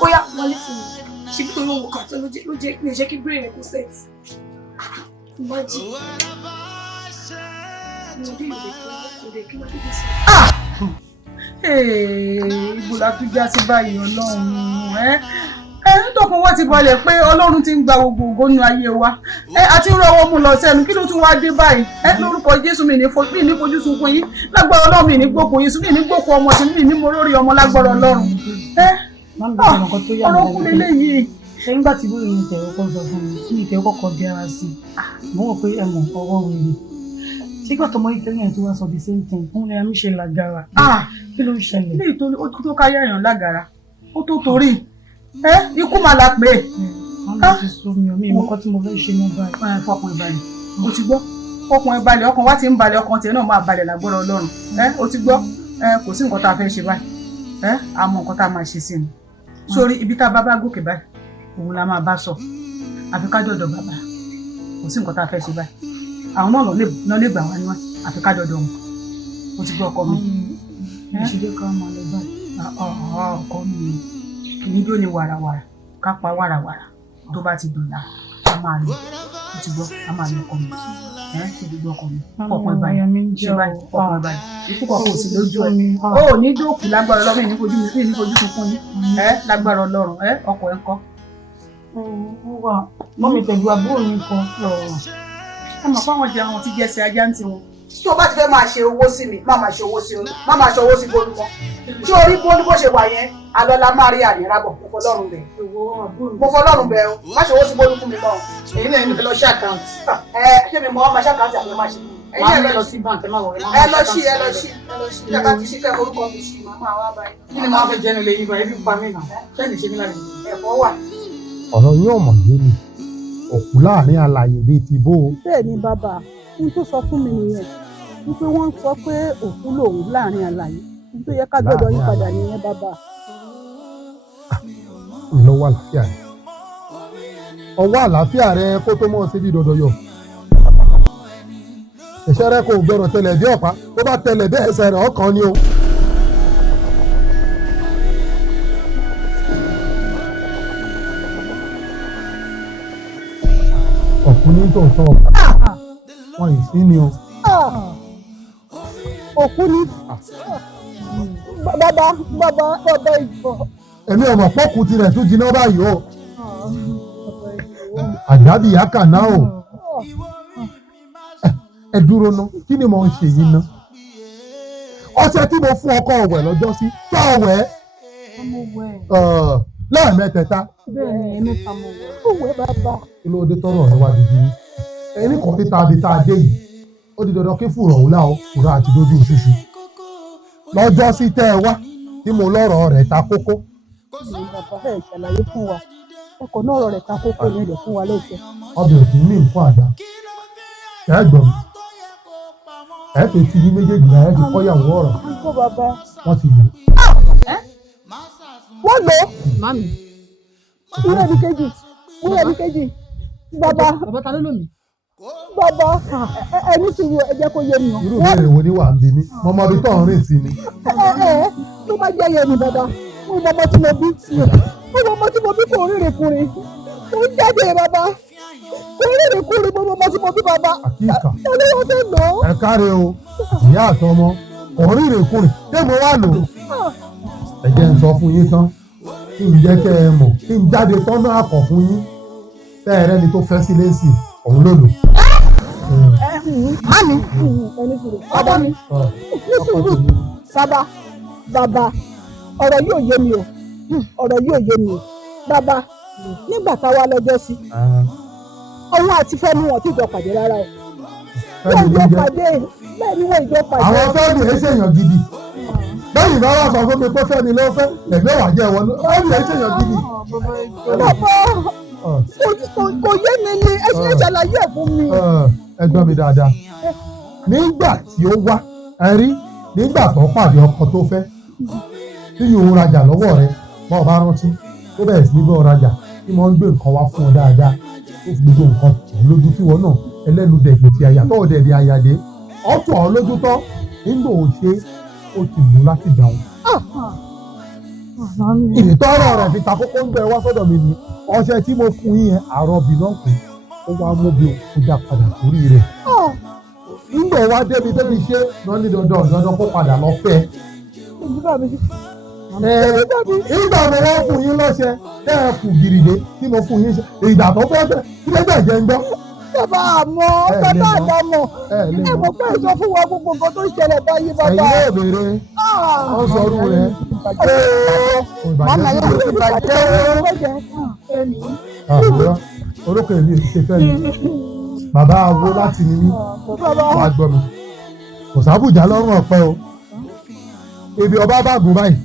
Ó yá wọlé fún mi. Ṣé bí torí òun kàn tó ló jẹ́ kí brain rẹ̀ kó set. Imagine. Mo dé ìrèké kí ló dé sí. Ibo la tún já sí báyìí Ọlọ́run nítorí wọ́n ti balẹ̀ pé Ọlọ́run ti ń gba gbogbo ògo nínú ayé wa àti ń rọwọ́ mú lọ sẹ́nu kí ló tún wá dé báyìí lórúkọ Jésù mi ní fojú sunkún yín lágbára Ọlọ́run mi ní gbókun yín mi ní gbókun ọmọ tí mi ní mo lórí ọmọ lágbára Ọlọ́run ọ̀rọ̀ kú lélẹ́yìí. ṣé nígbà tí lórí mi tẹ̀wọ́ kọ́ sọ fún mi kí ìfẹ́ kọ́kọ́ bí ara sí i mo wọ̀ pé ẹ̀mọ̀ ọwọ́ wèrè sígbà tọmọ ìkẹrẹ yẹn tó wá sọ the same thing fún lẹ́yìn mi ṣe làgàrà kí ló ń ṣẹlẹ̀. ní ìtorí ó tó káyà èèyàn lágara ó tó torí ikú máa la pè é. wọ́n ti sọ mi ò mí ìmọ̀kọ́ tí mo fẹ́ ṣe mọ́ báyìí. fọkàn ìbalẹ̀ o ti gbọ́ fọkàn ìbalẹ̀ ọkàn wa ti ń balẹ̀ ọkàn tiẹ̀ náà máa balẹ̀ lágbára Ọlọ́run o ti gbọ́ kò sí nǹkan tá a fẹ́ ṣe báyìí àmọ́ nǹkan tá a máa ṣe sí ni sórí ibi tá a bá gòkè báyìí òun la máa bá sọ àfi ká dọ̀dọ̀ bàbá kò sí nǹkan tá a fẹ́ ṣe báyìí àwọn náà lè gbà wá níwọ̀n àfi ká dọ̀dọ̀ wọn o ti gbọ́ ọkọ mi. ìṣèjọ́ ká máa lọ báyìí. ọkọ mi níjó ni wàràwàrà ká pa wàràwàrà tó bá ti dọ̀la a máa lọ o ti gbọ́ a máa lọ ọkọ mi ṣe ti gbọ́ ọkọ mi fọkàn ìbàdàn ṣe báyìí fọkàn ìbàdàn ikú kan kò sí lójú ẹ o ní dóòkù lágbára Ọlọ́run ní fojú sunkún ní lágbára Ọlọ́run ọkọ ẹ kọ́. wà mọ́mí pẹ̀lú àbúrò mi kan ẹ mọ̀ fáwọn jẹun ti jẹ́sẹ̀ ajá ń tiwọn. tí o bá ti fẹ́ máa ṣe owó sí mi má máa ṣe owó sí Bólú mọ́ tí orí Bólú bó ṣe wà yẹn alọ́lá máa rí ànírábọ̀ mo fọlọ́run bẹ̀ o má ṣe owó sí Bólú fún mi mọ́. èyí náà ní lọ sí àkáǹtì. ṣé mi mọ ọmọ ṣe àkáǹtì àbí ọmọ ṣe. máa lọ sí báńkì má wọlé. ẹ lọ sí ẹ bá ti ṣí kẹ́ orúkọ mi ṣì máa wá báyìí. kí ni màá fẹ́ jẹ́nu lè yín bá ẹbí pa mí náà ṣẹ́ni ṣe mí lára ẹ̀fọ́ wà. ọ̀rọ̀ yín ọ̀mọ̀ yé mi òkú láàrin alààyè bíi ti bó o. bẹ́ẹ̀ ni bàbá n tó sọ fún mi nìyẹn wípé wọ́n ń sọ pé òkú lòun láàrin alààyè n tó yẹ ká gbọ́dọ̀ yín padà nìyẹn bàbá. ìlọ́wọ́ àlàáfíà rẹ ọwọ́ àlàáfíà rẹ kó tó mọ́ ọ síbi dọ̀dọ̀yọ̀ ẹ̀ṣẹ́ rẹ kò gbọ́dọ̀ tẹlẹ̀ bí ọ̀pá tó bá tẹlẹ̀ bí ẹsẹ̀ rẹ̀ ọkàn ni o. ọ̀kùnrin tó sọ wọn yìí sí ni o. òkú ni bàbá ìfọ̀. èmi ọmọ pọ́kù tirẹ̀ tún jiná báyìí o. àjábì yákà náà o. ẹ dúró ná kí ni mo ń ṣe yìí ná. ọṣẹ tí mo fún ọkọ ọ̀wẹ̀ lọ́jọ́ sí tó ọ̀wẹ̀. lẹ́ẹ̀mẹ́tẹ̀ẹ̀ta. bẹ́ẹ̀ni ẹ̀mẹ́ta mo wẹ̀. ó wẹ̀ bàbá. kí ló dé tọrọ rẹ wá dídí ẹni kan títa abi tá a dé yìí ó di dandan kí fùrọ̀ òun láò fùrọ̀ àti dójú ṣíṣú lọ́jọ́ sí tẹ́ ẹ wá tí mo lọ́rọ̀ rẹ̀ ta kókó. bàbá ẹ̀ ṣàlàyé fún wa ọkọ̀ náà ọ̀rọ̀ rẹ̀ ta kókó ní ẹ̀dẹ̀ fún wa lóòótọ́. ọbẹ̀ òkú ní nǹkan àdá ẹ gbọ́n ẹ fi ti yí méjèèjì náà ẹ ti kọ́yàwó ọ̀rọ̀ wọ́n ti lò. wọ́n lò ó. mami. wúrẹ́ ní kejì bàbá ta ló lò mí. bàbá ẹni tí wo ẹ jẹ́ kó yé mi o. irú ìbéèrè wo ni wà ń bi mí mo mọ ibi tó ń rìn sí ni. tó bá jẹ́ yé mi bàbá mo mọ ọmọ tí mo bí kò rírì kùnrin mo ń jáde bàbá kò rírì kùnrin mo mọ ọmọ tí mo bí bàbá. àkíkà olówó fẹ́ lò ó. ẹ káre o ìyá àtọmọ kò rírì kùnrin ṣé mo wá lò ó. ẹ jẹ́ n sọ fún yín tán kí n jẹ́ kẹ́ ẹ mọ̀ kí n jáde tọ́nà àkọ́ fún yín tẹ́ẹ̀rẹ́ ni tó fẹ́ sí lẹ́sì òun ló lò. Mami, ẹni sùúrù, bàbá mi, ní sùúrù, bàbá, ọ̀rọ̀ yóò yé mi o, bàbá, nígbà táwa lọ́jọ́ sí, ọ̀hún àti Fẹ́mi wọn tí jọ pàdé rárá o. Wọ́n jọ pàdé, bẹ́ẹ̀ ni wọ́n jọ pàdé. Àwọn Fẹ́mi ẹ̀ ṣèyàn gidi. Bẹ́ẹ̀ni bá wà sọ fún mi pé Fẹ́mi ló fẹ́, ẹ̀gbẹ́ wà jẹ́ wọn, Fẹ́mi ẹ̀ ṣèyàn gidi. Bàbá, kò yé mi ni, ẹ ṣe ṣàlàyé ẹ̀ fún mi. Ẹ gbọ́ mi dáadáa. Nígbà tí ó wá, ẹ rí nígbà tó pàdé ọkọ tó fẹ́, tí yóò rajà lọ́wọ́ rẹ̀, bá ọ bá rántí, tó bẹ̀rẹ̀ sí ní bá ọ rajà, tí wọ́n ń gbé nǹkan wá fún ọ dáadáa, tó fi gbogbo nǹkan tó lójú tí wọ́n náà ẹlẹ́nu dẹ̀gbẹ̀ ti àyà tó dẹ̀dẹ̀ àyàdé, ọ̀tún ọ lójú tán, nígbà ò ṣe ó ti lù láti gbà wọn. Ìrìtọ́rọ̀ rẹ̀ fi ta kókó ń bẹ wá sọ́dọ̀ mi ni ọṣẹ tí mo fún yín yẹn àrọ́bì náà pé ó wá mú bí ó dá padà sórí rẹ̀. Nígbà wá débi ṣé lọ ní dandan kó padà lọ fẹ́ ìgbà mi. Ìgbà mo wọ́n fún yín lọ́sẹ̀ tẹ́ ẹ fù gìrìdé tí mo fún yín ṣe ìgbà tó fẹ́ bẹ̀ ilé gbẹ̀jẹ̀ ń gbọ́. Bàbá àmọ́ bàbá àdámọ̀ ẹ mọ̀ pé ìsọ fún wa gbogbo nǹkan tó ń ṣẹlẹ̀ báyìí bàbá. Ẹ̀yin náà béèrè wọ́n sọ ọdún rẹ̀. Màmá yóò fi bàjẹ́ àbúrò orókè mi ṣe fẹ́ mi bàbá awo láti ní mí wàá gbọ́ mi kò sábùjá lọ́rùn ọ̀pẹ o ibi ọba bá gùn báyìí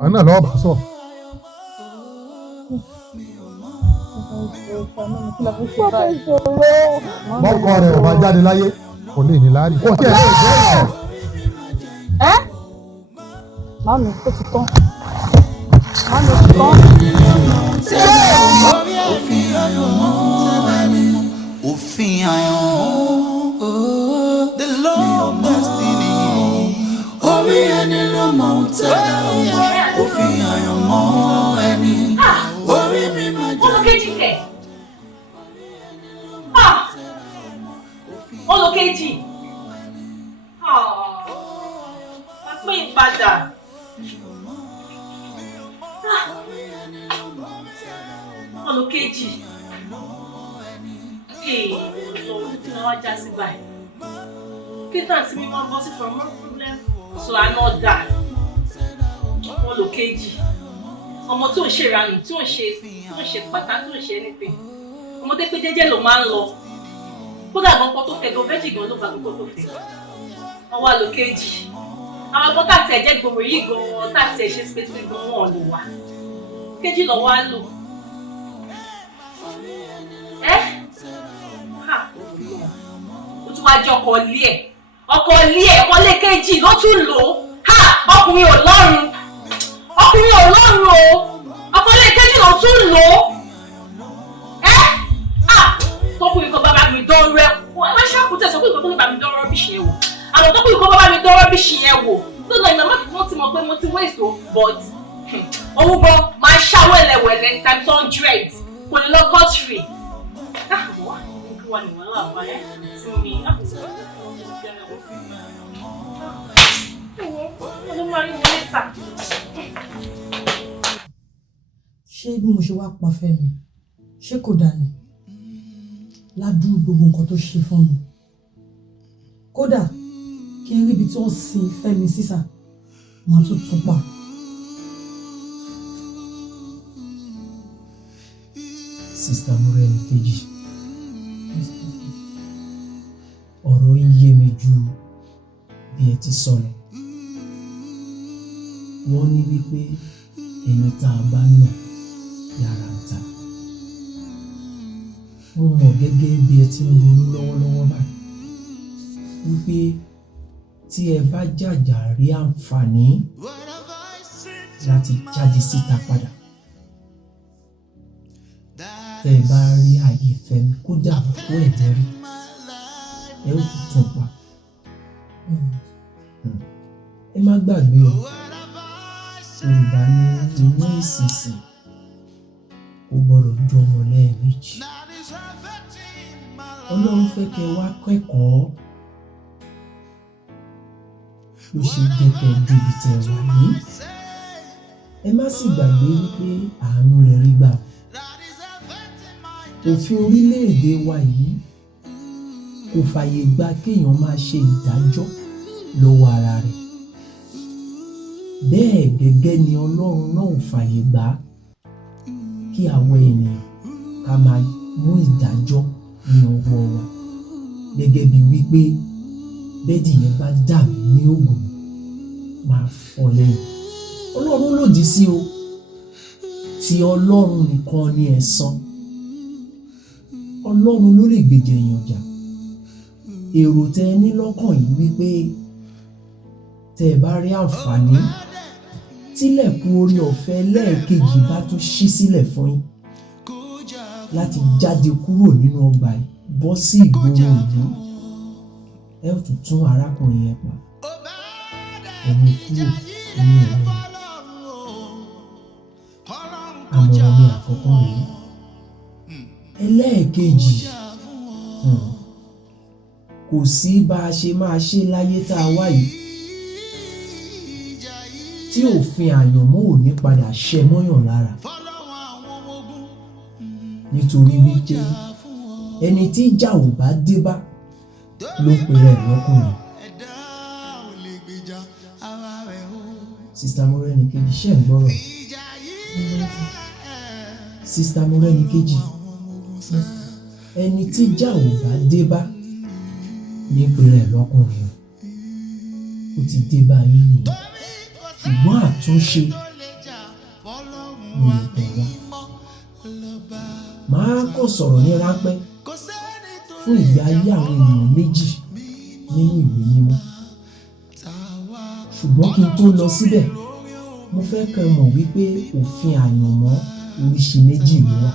àwọn náà lọ́wọ́ bá sọ. Bọ́kọ rẹ̀ ọba jáde láyé kò lè ní láàrí kò tí ẹ̀ lè jẹ́ ìyá. Màmí ó ti tán. Màmí ó ti tán. Òfin Ayanmo, Òfin Ayanmo, the law of destiny. Orí ẹni ló mọ̀ ń tẹ́lẹ̀, Òfin Ayanmo ẹni. Orí mi máa jẹ́. Olùkejì tẹ̀. Olùkejì. Wọ́n pín ìpadà. Olùkejì. Lọ́wọ́ tí wọ́n wá já sí báyìí. Kí náà tí mi máa bọ́ sí for more problem so another. Olùkejì. Ọmọ tó ń ṣe ìranù, tó ń ṣe pàtà, tó ń ṣe anything. Ọmọdé pé jẹ́jẹ́ ló máa ń lọ. Kódà gan pọ́ tó fẹ́ gan vẹ́jì gan ló bá gbogbo tó fẹ́. Ọwọ́ olùkejì. Àwọn ọgbọ́n tàti ẹ̀jẹ̀ gbòòrò yìí gan tàti ẹ̀ṣẹ̀ specific gan wọn lò wá. Kejì lọ wá lò. Ó tún wá jẹ́ ọkọ ilé ẹ̀. Ọkọ ilé ẹ̀ ọkọ ilé kejì ló tún lò. Ọkùnrin ò lọ́rùn. Ọkùnrin ò lọ́rùn o. Ọkọ ilé kejì ló tún lò. Tọkùnrin kan bàbá mi dán rẹ. Wọ́n ṣàkóso tẹ̀sán pé ìkọ́kùnrin bàbá mi dán rọ́bìṣì yẹn wò. Àwọn tọkùnrin kan bàbá mi dán rọ́bìṣì yẹn wò. Lọ́nà ìgbà má fi wọ́n ti mọ̀ pé mo ti waste o but owó bọ́ máa ṣáwọ́ ẹlẹ́wẹ̀lẹ́ times 100 kò ní lọ country. Wọ́n ní wọ́n láàbá ẹ̀ sí mi. Ọdún máa rí mi níta. Ṣé bí mo ṣe wá pa Fẹ́mi ṣé kò dáa ni ládùúgbò gbogbo nǹkan tó ṣe fún mi kódà kí n rí ibi tí wọ́n sin Fẹ́mi sísà máa tún tún pa. Sista Morenikeji ọ̀rọ̀ yé mi ju bí ẹ ti sọ lọ. Wọ́n ní wípé ẹni tá a bá nà yàrá ń ta. Mo mọ̀ gẹ́gẹ́ bí ẹ ti ń ronú lọ́wọ́lọ́wọ́ báyìí wípé tí ẹ bá jàjà rí àǹfààní láti jáde síta padà tẹ́ ẹ bá rí àyè Fẹ́mi kódà kó ẹ̀jẹ̀ rí ẹ ó tún pa. Ẹ má gbàgbé o Yorùbá ní inú ìsinsìn ó gbọ́dọ̀ jọ ọmọ lẹ́ẹ̀mejì. Ọlọ́run fẹ́ kẹ́ wá kẹ́kọ̀ọ́ ló ṣe jẹ́ kẹ́ débi tẹ́ wà yìí. Ẹ má sì gbàgbé wípé àánú lẹ rí gbà. Òfin orílẹ̀-èdè wa yìí kò fàyè gba kéèyàn máa ṣe ìdájọ́ lọ́wọ́ ara rẹ̀. Bẹ́ẹ̀ gẹ́gẹ́ ni Ọlọ́run náà ò fàyè gbà kí àwọn ènìyàn ká máa mú ìdájọ́ ní ọwọ́ wa gẹ́gẹ́ bí wípé bẹ́ẹ̀dì yẹn bá dà mí ní ògùn máa fọ́ lẹ́yìn. Ọlọ́run lòdì sí o. Ti Ọlọ́run nìkan ni ẹ̀san. Ọlọ́run ló lè gbèjà èèyàn jà. Èrò tẹ ẹ ní lọ́kàn yìí wípé tẹ ẹ bá rí àǹfààní tílẹ̀kùn orí ọ̀fẹ́ lẹ́ẹ̀kejì bá tún ṣí sílẹ̀ fún yín láti jáde kúrò nínú ọgbà yìí bọ́ sí ìgboro ìlú ẹ ó tún tún arákùnrin yẹn pa ẹ̀mí kúrò nínú ìlú. Àmọ̀ràn mi àkọ́kọ́ rèé. Ẹlẹ́ẹ̀kejì kò sí bá a ṣe máa ṣe láyé tá a wá yìí tí òfin àyànmọ́ ò ní padà ṣẹ mọ́yàn lára. Nítorí wípé ẹni tí ìjà ò bá dé bá ló pe rẹ̀ lọ́kùnrin. Sista Mọ́rẹ́nikejì ṣe ń gbọ́rọ̀. Sista Mọ́rẹ́nikejì, ẹni tí ìjà ò bá dé bá ní pe rẹ̀ lọ́kùnrin. Ó ti dé bá yín nìyẹn. Ṣùgbọ́n àtúnṣe ní ìtọ́wá. Màá kàn sọ̀rọ̀ ní ráńpẹ́ fún ìgbé ayé àwọn ènìyàn méjì nínú ìwé mímọ́. Ṣùgbọ́n kí n tó lọ síbẹ̀, mo fẹ́ kẹ́ mọ̀ wípé òfin àyànmọ́ oríṣi méjì ló wà.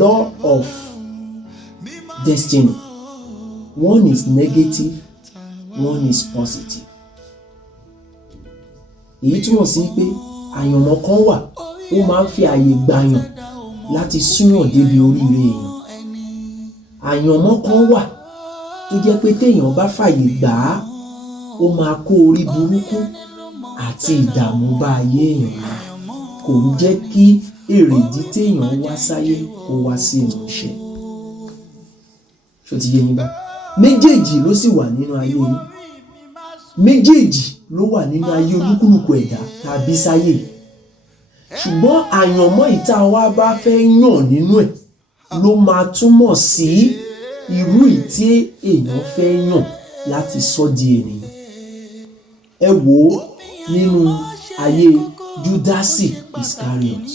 Law of destiny. One is negative, one is positive. Èyí túmọ̀ sí pé àyànmọ́ kan wà ó máa ń fi àyè gbàyàn láti súnyàn débi oríire èèyàn. Àyànmọ́ kan wà tó jẹ́ pé téèyàn bá fàyè gbà á ó máa kó orí burúkú àti ìdààmú bá ayé èèyàn. Kò ní jẹ́ kí èrèdí téèyàn wá sáyé kó wá sí ìmúṣẹ. Ṣó ti yé yín bá? Méjèèjì ló sì wà nínú ayé yín. Méjèèjì ló wà nínú ayé olúkúlùkù ẹ̀dá tàbí sáyé. Ṣùgbọ́n àyànmọ́ ìta wa bá fẹ́ yàn nínú ẹ̀ ló máa túmọ̀ sí irú ìtí èèyàn fẹ́ yàn láti sọ di ènìyàn. Ẹ wò ó nínú ayé Júdásì Iscariot.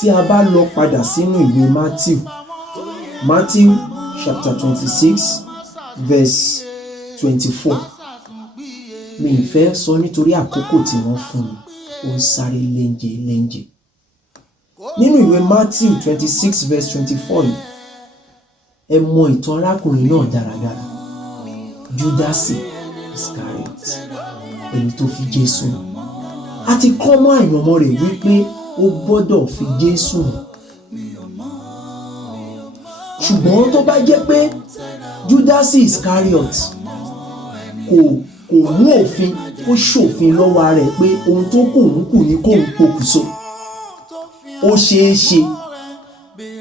Tí a bá lọ padà sínú ìwé Matthew chapter 26 verse 24. Mi ì fẹ́ sọ nítorí àkókò tí wọ́n fún mi, ó ń sáré léńjẹ. Nínú ìwé Matthew 26 verse 24 yìí, ẹ mọ ìtàn arákùnrin náà dáradára. Júdásì Iscariot, ẹni tó fi Jésù hàn. A ti kọ́ mọ́ àyànmọ́ rẹ̀ wípé ó gbọ́dọ̀ fi Jésù hàn. Ṣùgbọ́n tó bá jẹ́ pé Júdásì Iscariot kò mú òfin, ó ṣòfin lọ́wọ́ rẹ̀ pé ohun tó kù ní kóun pokùnso, ó ṣeé ṣe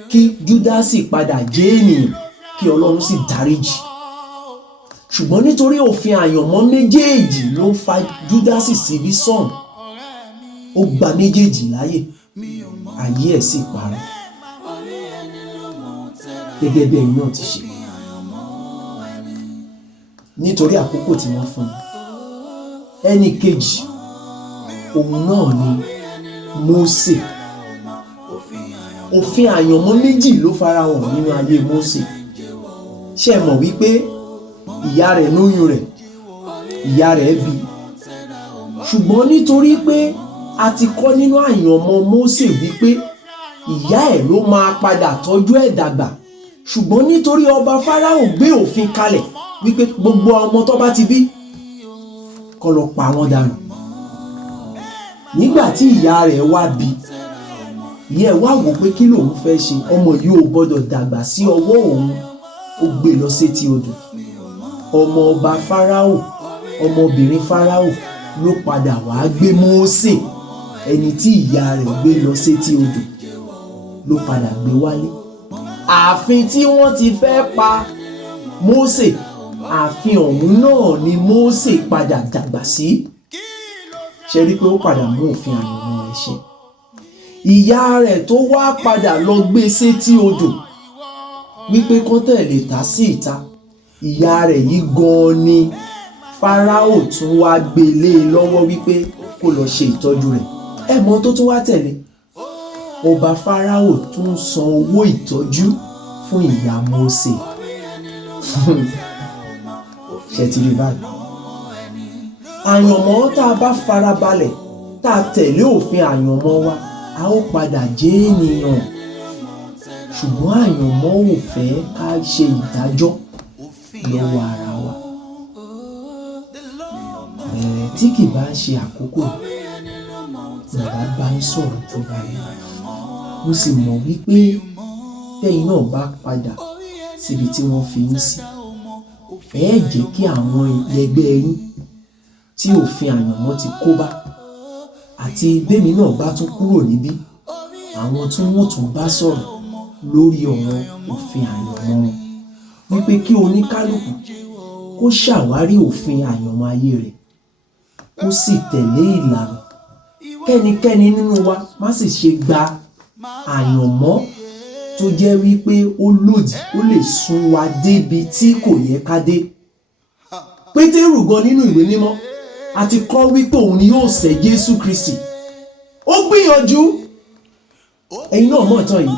kí Júdásì padà jẹ́ ènìyàn kí Ọlọ́run sì dáríjì. Ṣùgbọ́n nítorí òfin àyànmọ́ méjèèjì ló fa Júdásì síbí sọ́hùn. Ó gba méjèèjì láyè, ayé ẹ̀ sì parẹ́. Gẹ́gẹ́ bí ẹ̀yin náà ti ṣe. Nítorí àkókò tí wọ́n fún mi. Ẹni kejì, òun náà ni Mósè. Òfin àyànmọ́ méjì ló farahàn nínú ayé Mósè. Ṣé ẹ mọ̀ wípé ìyá rẹ̀ lóyún rẹ̀, ìyá rẹ̀ bí. Ṣùgbọ́n nítorí pé a ti kọ́ nínú àyànmọ́ Mósè wípé ìyá ẹ̀ ló máa padà tọ́jú ẹ̀ dàgbà. Ṣùgbọ́n nítorí ọba Fáráò gbé òfin kalẹ̀ wípé gbogbo ọmọ tó bá ti bí kó lọ pa wọ́n dànù. Nígbà tí ìyá rẹ̀ wá bí, ìyá ẹ̀ wá wò pé kí lòun fẹ́ ṣe, ọmọ yìí ò gbọ́dọ̀ dàgbà sí ọwọ́ òun, ó gbé lọ sétí odò. Ọmọ ọba Fáráò, ọmọbìnrin Fáráò ló padà wá gbé Mósè, ẹni tí ìyá rẹ̀ gbé lọ sétí odò, ló padà gbé wálé. Ààfin tí wọ́n ti fẹ́ pa Mósè, ààfin ọ̀hún náà ni Mósè padà dàgbà sí. Ṣe rí pé ó padà mú òfin àyànmọ́ rẹ̀ ṣẹ. Ìyá rẹ̀ tó wá padà lọ gbé sétí odò wípé kán tẹ̀lé ta sí ìta, ìyá rẹ̀ yìí gan-an ni Fáráò tún wá gbélé lọ́wọ́ wípé kó lọ ṣe ìtọ́jú rẹ̀. Ẹ mọ̀ tó tún wá tẹ̀lé, ọba Fáráò tún san owó ìtọ́jú fún ìyá Mósè. Ṣé ti rí báyìí? Àyànmọ́ tá a bá farabalẹ̀, tá a tẹ̀lé òfin àyànmọ́ wa, a ó padà jẹ́ ènìyàn. Ṣùgbọ́n àyànmọ́ ò fẹ́ ká ṣe ìdájọ́ lọ́wọ́ ara wa. Tí kì bá ṣe àkókò, bàbá bá ń sọ̀rọ̀ tó báyìí. Mo sì mọ̀ wípé tẹ́yìn náà bá padà síbi tí wọ́n fi yín sí, ẹ jẹ́ kí àwọn ẹgbẹ́ yín tí òfin àyànmọ́ ti kó bá àti bẹ́mi náà bá tún kúrò níbí, àwọn tí wọ́n tún bá sọ̀rọ̀ lórí ọ̀rọ̀ òfin àyànmọ́ wọn wípé kí oníkálùkù kó ṣàwárí òfin àyànmọ́ ayé rẹ̀ kó sì tẹ̀lé ìlànà. Kẹ́nikẹ́ni nínú wa má sì ṣe gba àyànmọ́ tó jẹ́ wípé ó lòdì, ó lè sún wa débi tí kò yẹ ká dé. Pétérù gan nínú ìwé mímọ́ a ti kọ́ wípé òun ni yóò sẹ́ Jésù Kristi. Ó gbìyànjú. Ẹ̀yin náà mọ̀ tán yìí,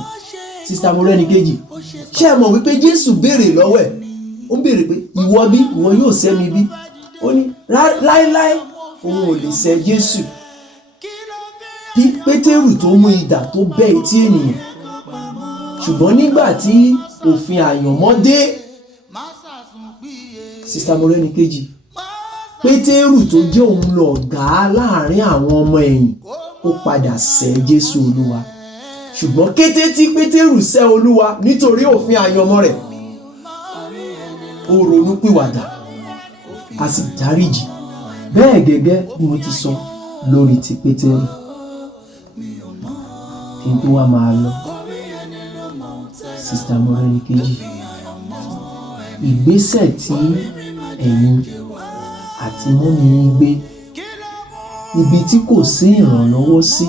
Sista Morenikeji, ṣé ẹ mọ̀ wípé Jésù béèrè lọ́wọ́ ẹ̀? Ó béèrè pé ìwọ bí, ìwọ yóò sẹ́ mi bí? Ó ní láéláé òun ò lè sẹ́ Jésù. Bí Pétérù tó mú idà tó bẹ́ etí ènìyàn, ṣùgbọ́n nígbà tí òfin àyànmọ́ dé, Sista Morenikeji, Pétérù tó jẹ́ òun lọ̀gá láàrin àwọn ọmọ ẹ̀yìn, ó padà sẹ́ Jésù Olúwa. Ṣùgbọ́n kété tí Pétérù sẹ́ Olúwa nítorí òfin àyànmọ́ rẹ̀, ó ronúpìwàdà, a sì dáríjì. Bẹ́ẹ̀ gẹ́gẹ́ bí mo ti sọ lórí ti Pétérù. Kí n tó wá máa lọ, Sista Morenikeji, ìgbésẹ̀ tí ẹ̀yin àti mọ́mí yín gbé, ibi tí kò sí ìrànlọ́wọ́ sí,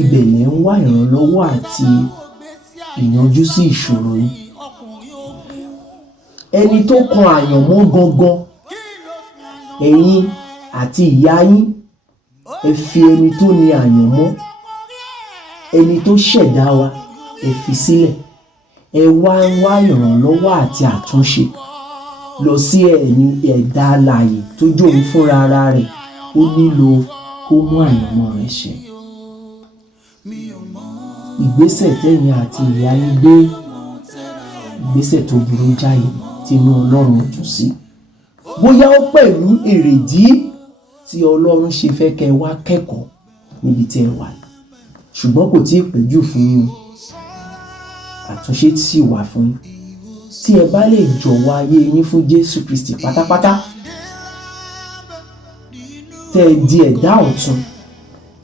ibẹ̀ lẹ̀ ń wá ìrànlọ́wọ́ àti ìyanjú sí ìṣòro yín. Ẹni tó kan àyànmọ́ gangan, ẹ̀yin àti ìyá yín, ẹ fi ẹni tó ní àyànmọ́, ẹni tó ṣẹ̀dá wa, ẹ fi sílẹ̀. Ẹ wá ń wá ìrànlọ́wọ́ àti àtúnṣe lọ sí ẹ̀yin ẹ̀dá alààyè tó jóun fúnra ara rẹ̀. Ó nílò kó mú àyànmọ́ rẹ̀ ṣẹ. Ìgbésẹ̀ tẹ̀yin àti ìyá yín gbé, ìgbésẹ̀ tó burú jáì tí inú Ọlọ́run ò dùn sí. Bóyá ó pẹ̀lú èrèdí tí Ọlọ́run ṣe fẹ́ kẹ́ wá kẹ́kọ̀ọ́ níbi tí ẹ wà, ṣùgbọ́n kò tí ì pẹ́jù fún yín. Àtúnṣe sì wà fún yín. Tí ẹ bá lè jọ̀wọ́ ayé yín fún Jésù Kristi pátápátá, tẹ́ ẹ di ẹ̀dá ọ̀tun,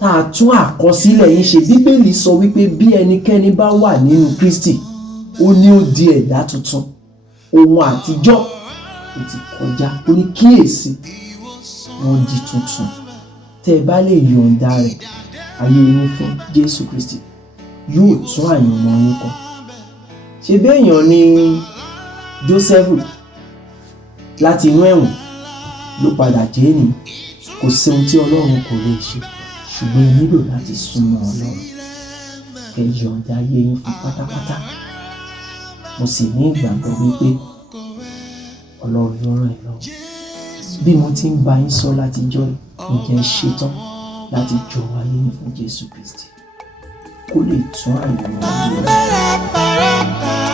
tá a tún àkọsílẹ̀ yín ṣe. Bíbélì sọ wípé bí ẹnikẹ́ni bá wà nínú Kristi, ó ní ó di ẹ̀dá tuntun. Ohun àtijọ́ ó ti kọjá, ó ní kíyèsí wọ́n di tuntun. Tẹ́ ẹ bá lè yọ̀ǹda rẹ̀ ayé yín fún Jésù Kristi, yóò tún àyànmọ́ yín kọ. Ṣé béèyàn ni Jósẹ́fù láti inú ẹ̀wọ̀n ló padà jẹ́ ènìyàn? Kò sí ohun tí Ọlọ́run kò lè ṣe, ṣùgbọ́n ẹ nílò láti súnmọ́ Ọlọ́run. Kẹ́ yọ̀ǹda ayé yín fún pátápátá. Mo sì ní ìgbàgbọ́ wípé Ọlọ́run yóò ràn yín lọ́wọ́. Bí mo ti ń bá yín sọ látijọ́ yìí, ǹjẹ́ ẹ ṣetán láti jọ̀wọ́ ayé yín fún Jésù Kristi kó lè tún àyànmọ́ yín lọ?